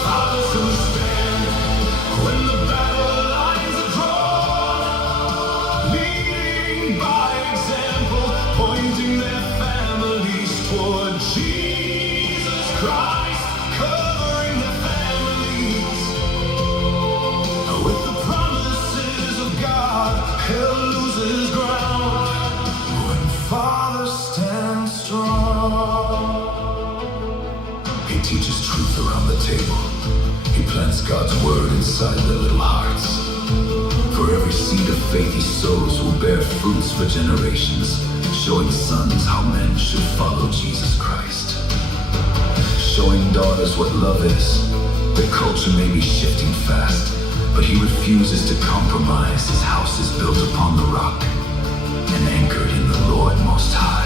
Fathers who stand when the battle lines are drawn, leading by example, pointing their families toward Jesus Christ, covering their families with the promises of God. Hell loses ground when fathers stand strong. He teaches truth around the table. He plants God's word inside their little hearts. For every seed of faith he sows will bear fruits for generations, showing sons how men should follow Jesus Christ. Showing daughters what love is. The culture may be shifting fast, but he refuses to compromise. His house is built upon the rock and anchored in the Lord Most High.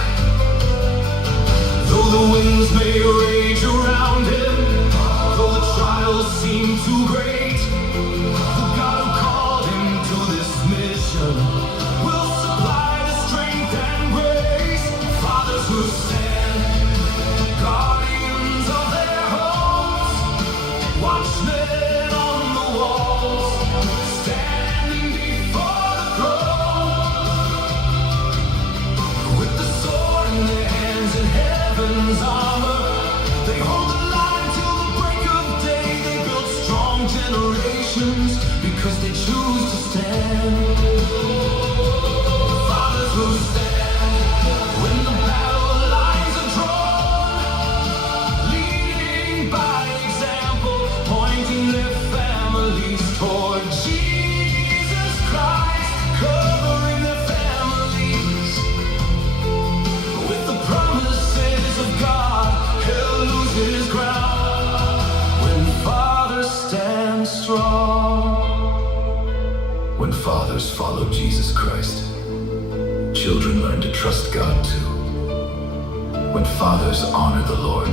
Though the winds may rage around him, though the trials seem too great, the God who called him to this mission will supply the strength and grace. Fathers who stand, guardians of their homes, watchmen on the walls, standing before the throne, with the sword in their hands and heaven's armor. They hold the line till the break of day. They build strong generations because they choose to stand. Fathers who stand when the battle lines are drawn, leading by example, pointing their families toward Jesus Christ, covering their families with the promises of God. Hell loses ground when fathers stand strong. When fathers follow Jesus Christ, children learn to trust God too. When fathers honor the Lord,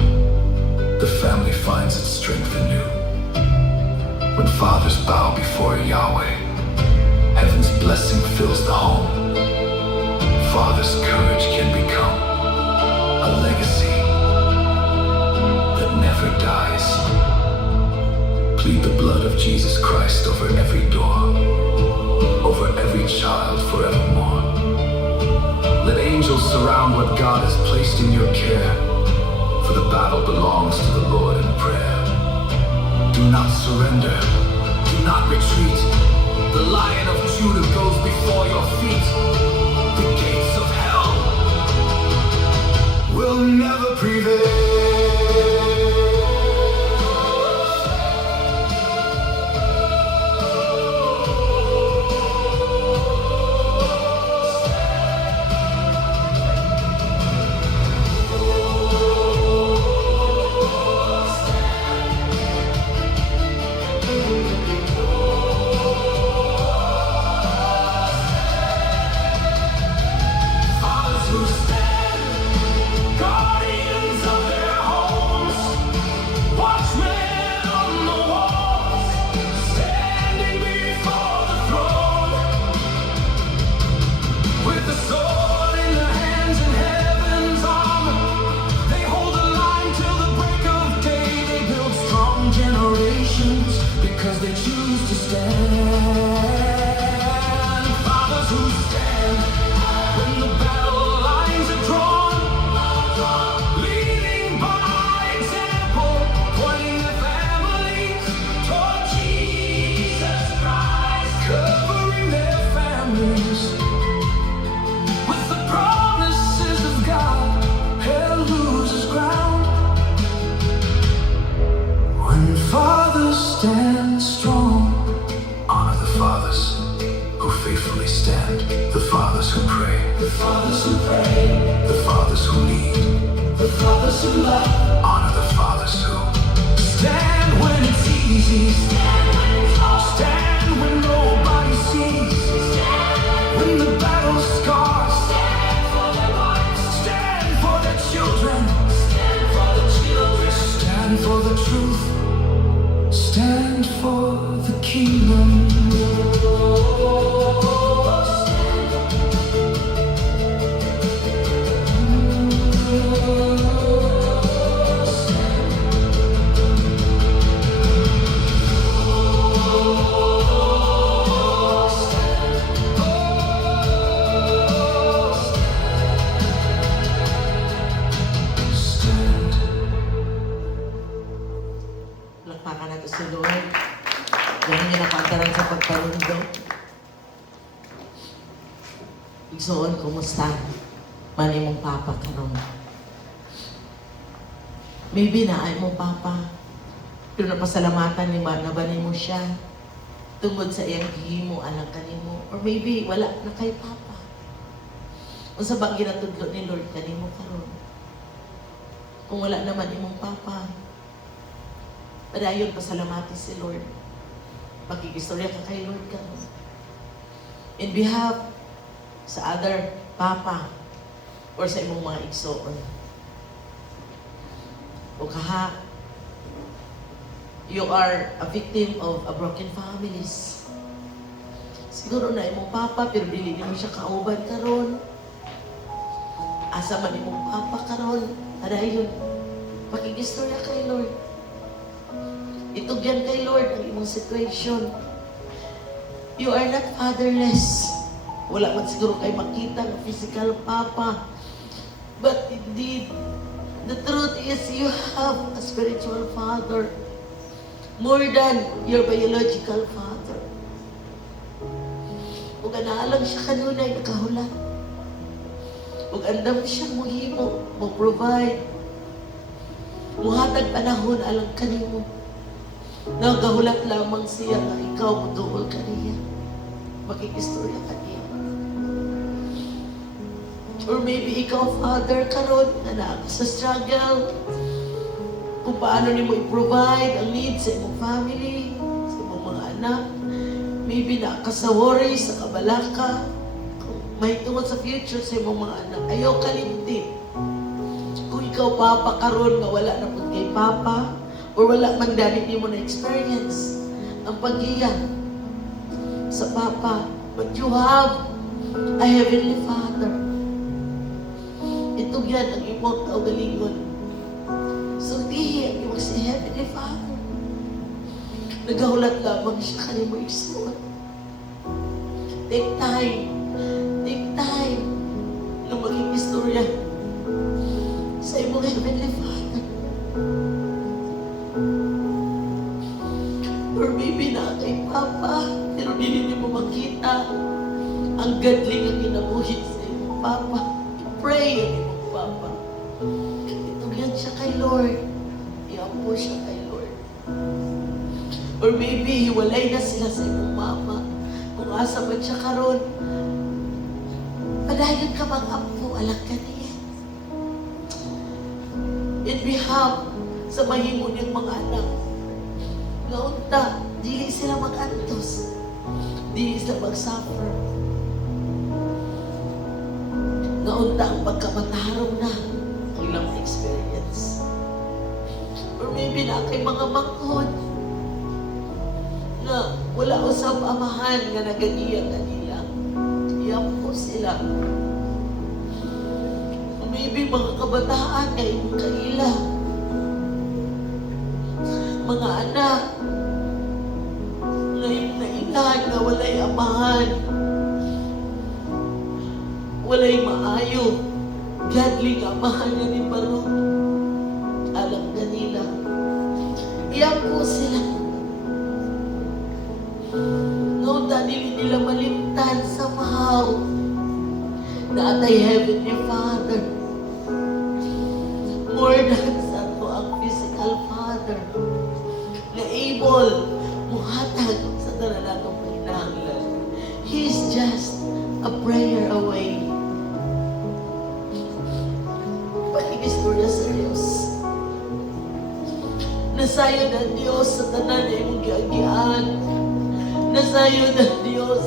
the family finds its strength anew. When fathers bow before Yahweh, heaven's blessing fills the home. Father's courage can become a legacy that never dies. Plead the blood of Jesus Christ over every door, over every child forevermore. Let angels surround what God has placed in your care, for the battle belongs to the Lord in prayer. Do not surrender, do not retreat. The Lion of Judah goes before your feet. The gates of hell Fathers who stand, guardians of their homes, watchmen on the walls, standing before the throne, with the sword in their hands and heaven's armor. They hold the line till the break of day. They build strong generations because they choose to stand. Fathers who stand when the battle lines are drawn, leading by example, pointing their families toward Jesus Christ, covering their families with the promises of God. Hell loses ground when fathers stand strong. Honor the fathers who faithfully stand, the fathers who pray, the fathers who pray, the fathers who lead, the fathers who love. Honor the fathers who stand when it's easy, stand when nobody sees, when the battle scars, stand for their children, stand for the truth, stand for the kingdom. Stand. Lakpakan natin si Lord. Yan yung napantaran sa pagpanundo. Igsoon, kumusta? Mani mong papa karon. Maybe na ay mong papa. Pero napasalamatan ni nabanay mo siya. Tungod sa iyang gihimo, alang kanimo. Or maybe wala na kay papa. Unsa ba ginatudlo ni Lord kanimo karon? Kung wala naman imong papa, padayon pasalamati si Lord. Magkikistorya ka kay Lord ka. In behalf sa other papa or sa imong mga igsoon. O kaha, you are a victim of a broken families. Siguro na imong papa pero dili mo siya kauban karon. Asa man imong papa karon, padayon pakikistorya kay Lord. Itugyan kay Lord ang imong situation. You are not fatherless. Wala man siguro kay makita ng physical papa. But indeed, the truth is you have a spiritual father. More than your biological father. Ug anaalang siya kanunay nakahulat. Ug andam siya mohimo, mo provide. Muhatag panahon alang kanimo. Nagahulat lamang siya na ikaw mutuol kaniya. Makikistorya kaniya. Or maybe ikaw, father, karon na naa sa struggle. Kung paano nimo i-provide ang needs sa imong family, sa imong mga anak. Maybe na ka sa worry, sa kabalaka. Kung may tungod sa future sa imong mga anak. Ayaw kalimti. Kung ikaw, papa, karon nga wala na po kay papa, or wala man dali di mo na-experience ang pag-iyak sa papa. But you have a Heavenly Father. Ito yan ang imong kaugalingon. So dihi ang imong si Heavenly Father. Nagahulat lamang siya kanimo igsoon. Take time na maging istorya sa imong Heavenly Father. Or maybe na kay Papa, pero hindi niyo mo makita ang gadling ang ginabuhin sa imong Papa. I-pray ang imong Papa. Itong siya kay Lord. Iampo siya kay Lord. Or maybe hiwalay na sila sa imong mama. Kung asa man siya karon, padayon ka mag-ampo, alam ka niya. In behalf sa mahimo niyang mga anak, nga unta, dili sila mag-antos, dili sila mag-suffer. Nga unta ang pagkamataraw na ang ilang experience. Or maybe na kay mga mangkod na wala usab amahan nga nagagiya kanila. Iampo sila. Or maybe mga kabataan nga imong kaila. Mga anak nga imong nailan nga walay amahan. Walay maayo. Godly nga amahan nga ni Barong. Alam kanila. Iampo sila. No, dahil nila malimtan sa mahaw na atay Heavenly Father. More than sa to ang physical Father na able muhatag sa daralatong pinahanglan. He is just a prayer away. Pakikistorya sa Diyos. Nasayo ng Diyos sa tanan na imong giagian. Nasayo ng Diyos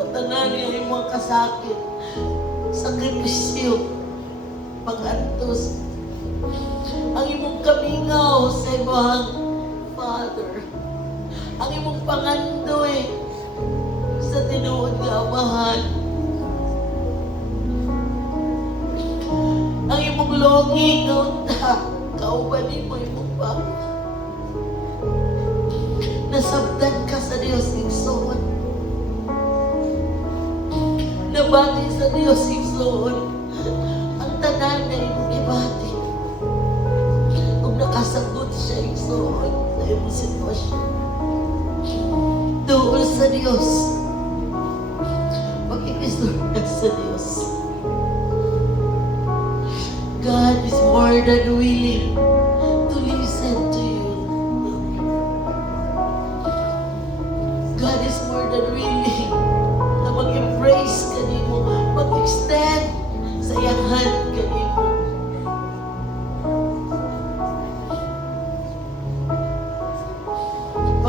sa tanan na imong kasakit. Sakripisyo. Pag-antos. Ang imong kamingaw sa ibang Father. Ang imong pangandoy sa tinuod nga amahan. Ang imong longing nga unta. Kauban mo imong Papa. Nasabdan ka sa Diyos igsoon. Nabati sa Diyos igsoon. Ang tanan na imong ibati. Kung nakasagot siya igsoon sa imong sitwasyon. Doon sa Diyos. Pakikistorya sa Diyos. God is more than willing to listen to you. God is more than willing na mag-embrace ka nimo, mag-extend sa iyang hand ka nimo.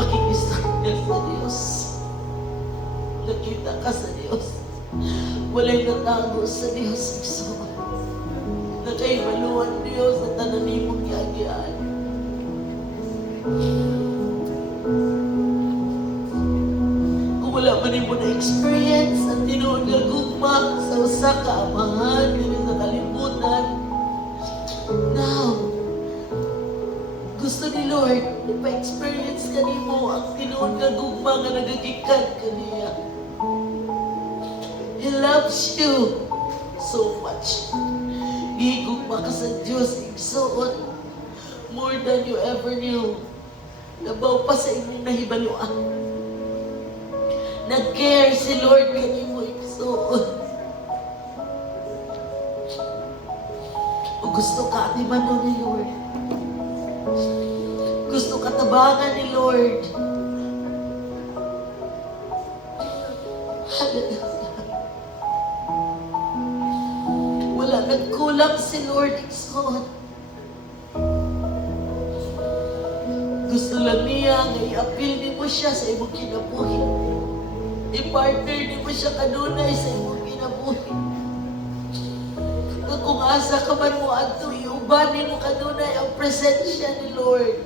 Pakikistorya sa Diyos. Nakita ka sa Diyos. Walay natago sa Diyos. Igsoon. Nakaibaluan Diyos sa tanan nimong giagian. Kung wala man mo na-experience ang tinuod nga gugma sa usa ka amahan kini sa kalibutan, now, gusto ni Lord ipa-experience ka nimo ang tinuod nga gugma nga nagagikan kaniya. He loves you so much. Gigugma ka sa Diyos, igsoon, more than you ever knew. Nabaw pa sa imong nahibaluan. Nag-care si Lord kanimo, igsoon. O gusto ka atimanon ni Lord. Gusto ka tabangan ni Lord. Hallelujah. Wala nagkulang si Lord, igsoon. Gusto lang niya nga i-appeal ni mo siya sa imong kinabuhi. I-partner ni mo siya kanunay sa imong kinabuhi. Kung asa ka man mo adto, iuban ni mo kanunay ang presensya ni Lord.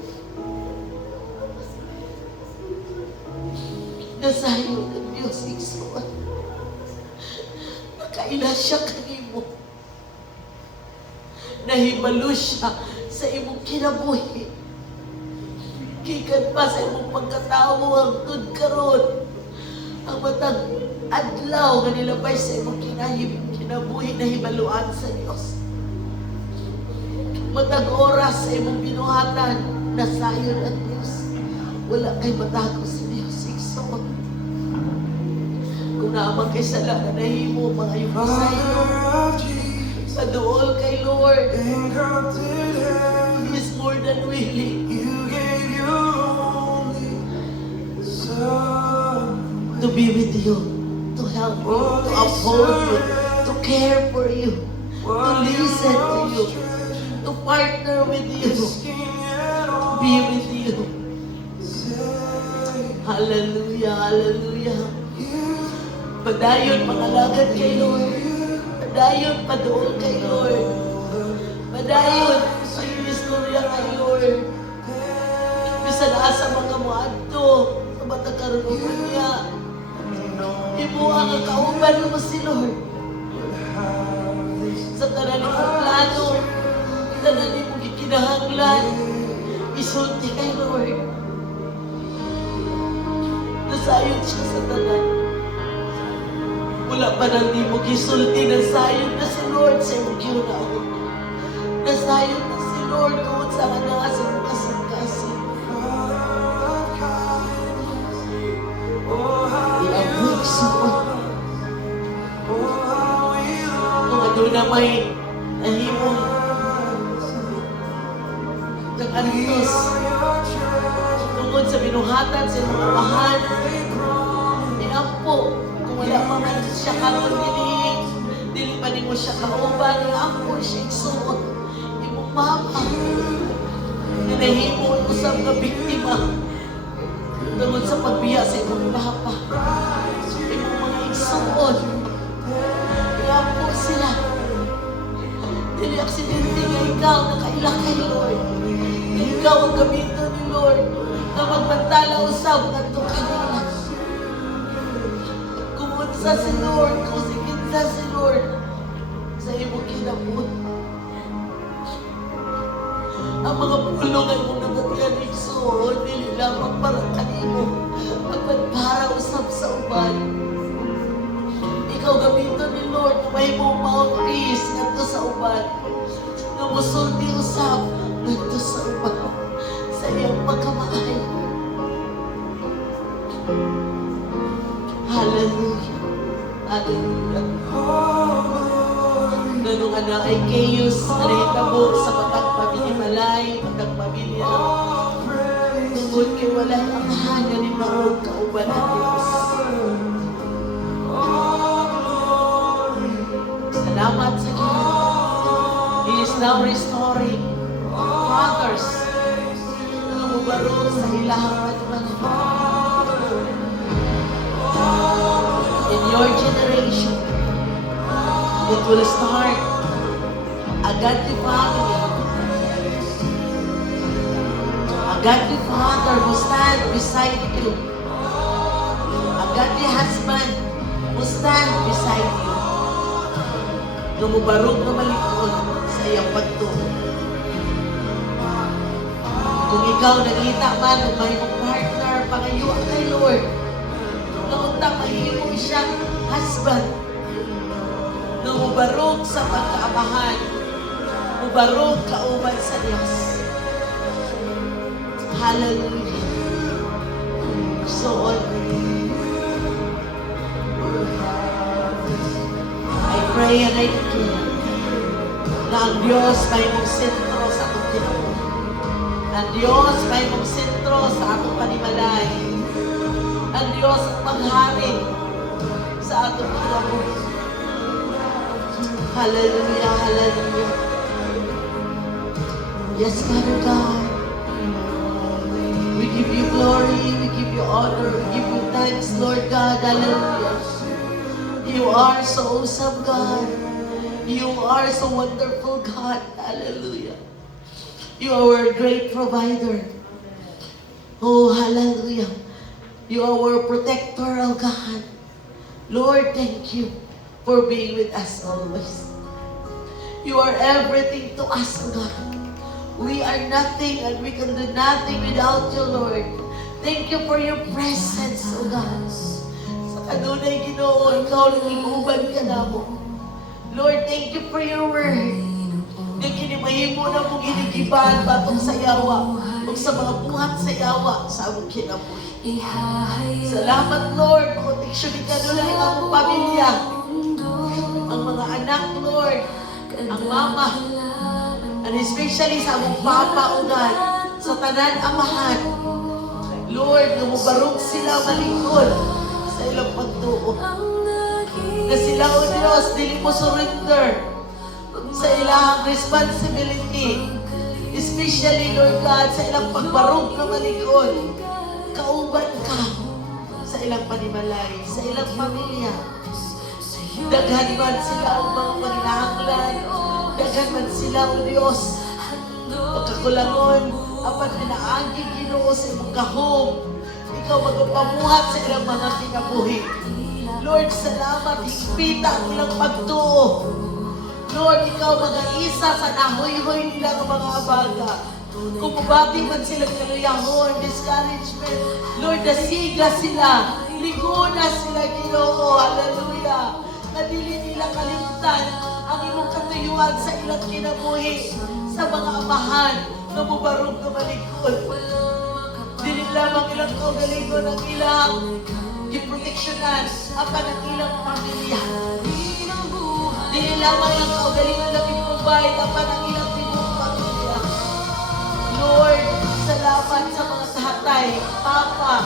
Nasayo ng Diyos, igsoon. Nakaila siya kanimo. Nahibalo siya sa imong kinabuhi. Gikan pa sa imong pagkatao hangtod karon. Ang matag adlaw nga nilabay sa imong kinabuhi na hibaluan sa Dios. Matag oras sa imong binuhatan nasayon ang Dios. Wala kay matago sa Dios. Igsoon. Kung naamang kay sala na nahimo mga yung sayo. Sa dool kay Lord. than willing You gave your only Son. to be with you, to help you, to uphold you, to care for you, to listen to you, to partner with you, to be with you. Hallelujah, hallelujah. Padayon pangalagad kay Lord. Padayon padoon kay Lord. Padayon sa iyong istorya kay Lord. Bisan asa mga muadto sa matagkaroon niya. Imo ang kauban mo si Lord. Sa tanan mo plano, tanan mo gikinahanglan, isulti kay Lord. Nasayod siya sa tanan. Wala pa nang di mo gisulti, nasayod na si Lord sa iyong kiunahon. Nasayod na si Lord kung sa kanang asang-kasang-kasang. Iabot suot. Kung ano na may nahimong kakantos tungkol sa binuhatan sa mga amahan, iampo kung wala pa man siya karon dili pa nimo siya kauban, iampo siya igsuot imong mama na nahimo usab nga biktima tungkol sa pagbiya sa imong papa, imong mga igsuot, iampo sila. Dili aksidente nga ikaw nakaila kay Lord. Ikaw ang gamiton ni Lord na magbantala usab ngadto kanila. Kumunsa si Lord, kusikinsa si Lord sa imong kinabut. Ang mga pulong ay mong nagatian igsuon, dili lamang para kanimo, magpagpara usab sa uban. Ikaw gamiton ni Lord na may mong mouthpiece ngadto sa uban, na musulti usab ngadto sa uban sa iyang pagkamaayo. Hallelujah. Hallelujah. Ganong anak ay chaos na nahitabo sa matang pamilya-malay, matang pamilya. Tungod kay walay ang hanya ni Maong kauban ng Diyos. Salamat sa Diyos. He is now restoring fathers na mubarog sa ilahang pagmamahal. In your generation, it will start a godly family. A godly father who stand beside you. A godly husband who stand beside you. Na mubarog na malikod sa iyang pagtuo. Kung ikaw nakita man ng may mong partner, pangayuan kay Lord. Nauntang mahimo siyang husband na mubarog sa pagkaamahan, mubarog kauban sa Diyos. Hallelujah. So on. I pray and I declare na ang Diyos may mong sentro sa atong kinabuhi. Ang Diyos may mong sentro sa atong panimalay. Ang Diyos ang maghari sa atong kinabuhi. Hallelujah, hallelujah. Yes, Father God. We give you glory, we give you honor, we give you thanks, Lord God. Hallelujah. You are so awesome, God. You are so wonderful, God. Hallelujah. You are a great provider. Oh, hallelujah. You are our protector, oh God. Lord, thank you for being with us always. You are everything to us, oh God. We are nothing and we can do nothing without you, Lord. Thank you for your presence, oh God. Sa kanunay Ginoo, ikaw lang iguban ka na mo. Lord, thank you for your word. Nga kinimahimo na mong ginigiban batong sa yawa o sa mga buhat sa yawa sa among kinabuhi. Salamat, Lord. Proteksyonin ka doon ang among pamilya. Ang mga anak, Lord. Ang mama. And And especially sa among Papa o God, sa tanan amahan. Lord, numubarog sila malingkod sa ilang pagtuo. Na sila o Diyos, dili mo surrender sa ilang responsibility. Especially, Lord God, sa ilang pagbarog na malingkod. Kauban ka sa ilang panimalay, sa ilang pamilya. Daghan man sila ang mga panginahanglan. Daghan man sila, O Diyos. Pagkakulangon, apat pinaagi Ginoo sa imong gahom. Ikaw magapamuhat sa ilang mga kinabuhi. Lord, salamat. Higpita ang ilang pagtuo. Lord, ikaw mag-aisa sa nahoy-hoy nila ng mga abaga. Kung mabati man sila kaluyahon, discouragement, Lord, nasiga sila. Ligo na sila, Ginoo. Hallelujah. Nadili nila kalimtan ang imong katuyuan sa ilang kinabuhi, sa mga amahan na mubarog na malikod. Dili lamang ilang kaugalingon ang ilang giproteksyonan apan ang ilang pamilya. Dili lamang ilang kaugalingon lang i-provide apan ang ilang tibuok pamilya. Lord, salamat sa mga tatay, Papa.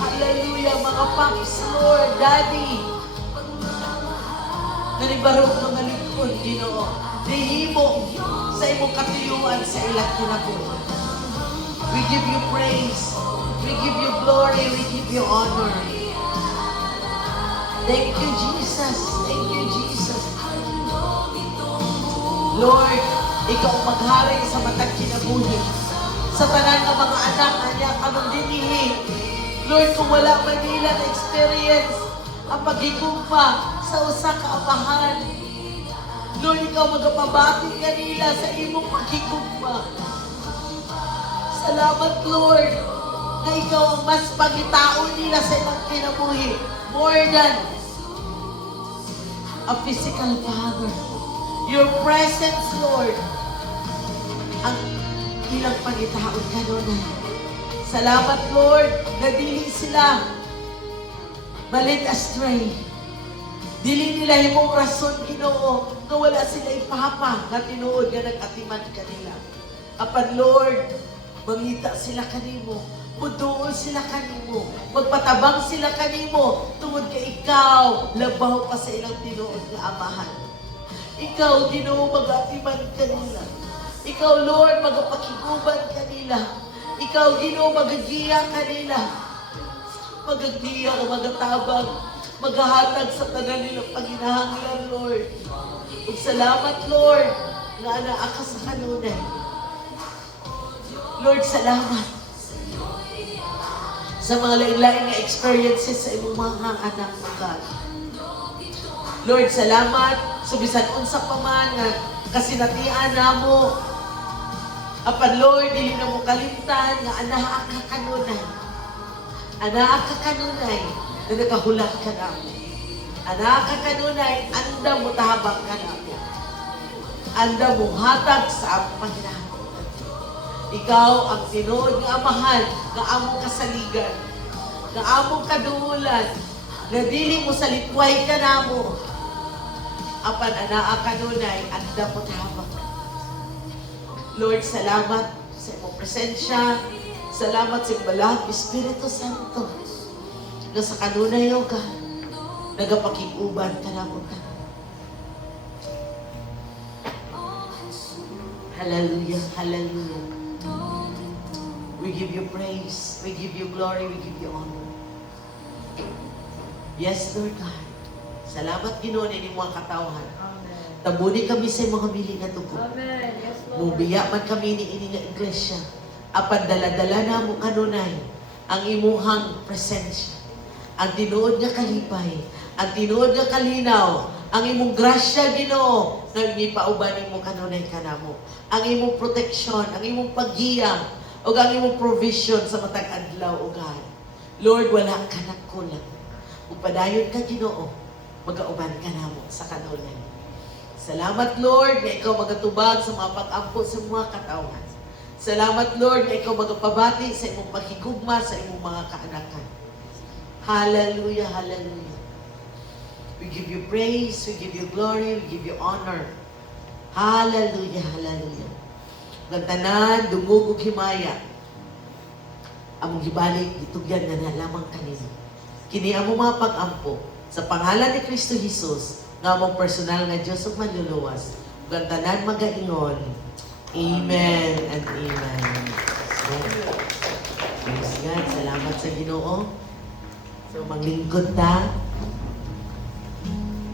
Hallelujah, mga paps, Lord, Daddy. Nanibarog ng malikod, Ginoo. Dihimo sa imong katuyuan sa ilang kinabuhi. We give you praise. We give you glory. We give you honor. Thank you, Jesus. Thank you, Jesus. Lord, ikaw maghari sa matag kinabuhi. Sa tanan ng mga anak niya, kamang dinihi. Lord, kung wala man nila na experience ang paghigugma sa usa ka amahan, Lord, ikaw magapabati kanila sa imong paghigugma. Salamat, Lord, na ikaw ang mas pagitaon nila sa ilang kinabuhi. More than a physical father. Your presence, Lord, ang ilang pagitaon kanunay. Salamat, Lord, na dili sila malid astray. Dili nila himong rason, Ginoo, nga wala sila ipapa nga tinuod nga nag-atiman kanila. Apan, Lord, mangita sila kanimo, muduol sila kanimo, magpatabang sila kanimo, tungod ka ikaw, labaw pa sa ilang tinuod nga amahan. Ikaw, Ginoo, mag-atiman kanila. Ikaw, Lord, magapakiguban kanila. Ikaw, Ginoo, magagiya kanila. Magagiya o magatabang, maghahatag sa tanan nilang paghinahanglan, Lord. Ug salamat, Lord, nga anaa ka sa kanunay. Lord, salamat sa mga lain-lain na experiences sa imong mga anak mo, God. Lord, salamat sa bisan unsa pa man nga kasinatian namo. Apan, Lord, dili na mo kalimtan nga anaa ka kanunay. Anaa ka kanunay na nakahulat ka namo. Anaa ka kanunay, anda mo tahabang ka namo. Anda mo hatag sa among panginahanglan. Ikaw ang tinuod nga amahan, nga among kasaligan, nga among kaduulan, nga dili mo salitway ka namo. Apan anaa kanunay, anda mo tahabang. Lord, salamat sa imong presensya. Salamat sa imong Espiritu Santo. Na sa kanunay o ka, nagapakiguban ka na mo ka. Hallelujah, hallelujah. We give you praise, we give you glory, we give you honor. Yes, Lord God. Salamat, Ginoo, ni mga katawhan. Tabuni kami sa mga mili nga tugo. Amen. Yes, Lord. Mubiya man kami ni ini nga iglesia. Apan dala-dala na mo kanunay ang imuhang presensya. Ang tinuod nga kalipay, ang tinuod nga kalinaw, ang imong grasya, Ginoo, nga ipauban nimo kanunay kanamo. Ang imong proteksyon, ang imong paggiya, o ang imong provision sa matag adlaw, o God. Lord, wala ka na kulang. Ug padayon ka, Ginoo, magauban ka namo sa kanunay. Salamat, Lord, na ikaw magatubag sa mga pag-ampo sa mga katawhan. Salamat, Lord, na ikaw magapabati sa imong paghigugma sa imong mga kaanakan. Hallelujah, hallelujah. We give you praise, we give you glory, we give you honor. Hallelujah, hallelujah. Ang tanan, dungog ug himaya. Among gibalik, gitugyan nga na lamang kanino. Kini among mga pag-ampo sa pangalan ni Kristo Jesus, nga among personal nga Diyos ug manluluwas. Ug ang tanan magaingon. Amen and amen. So, praise God. Salamat sa Ginoo. So, maglingkod ta.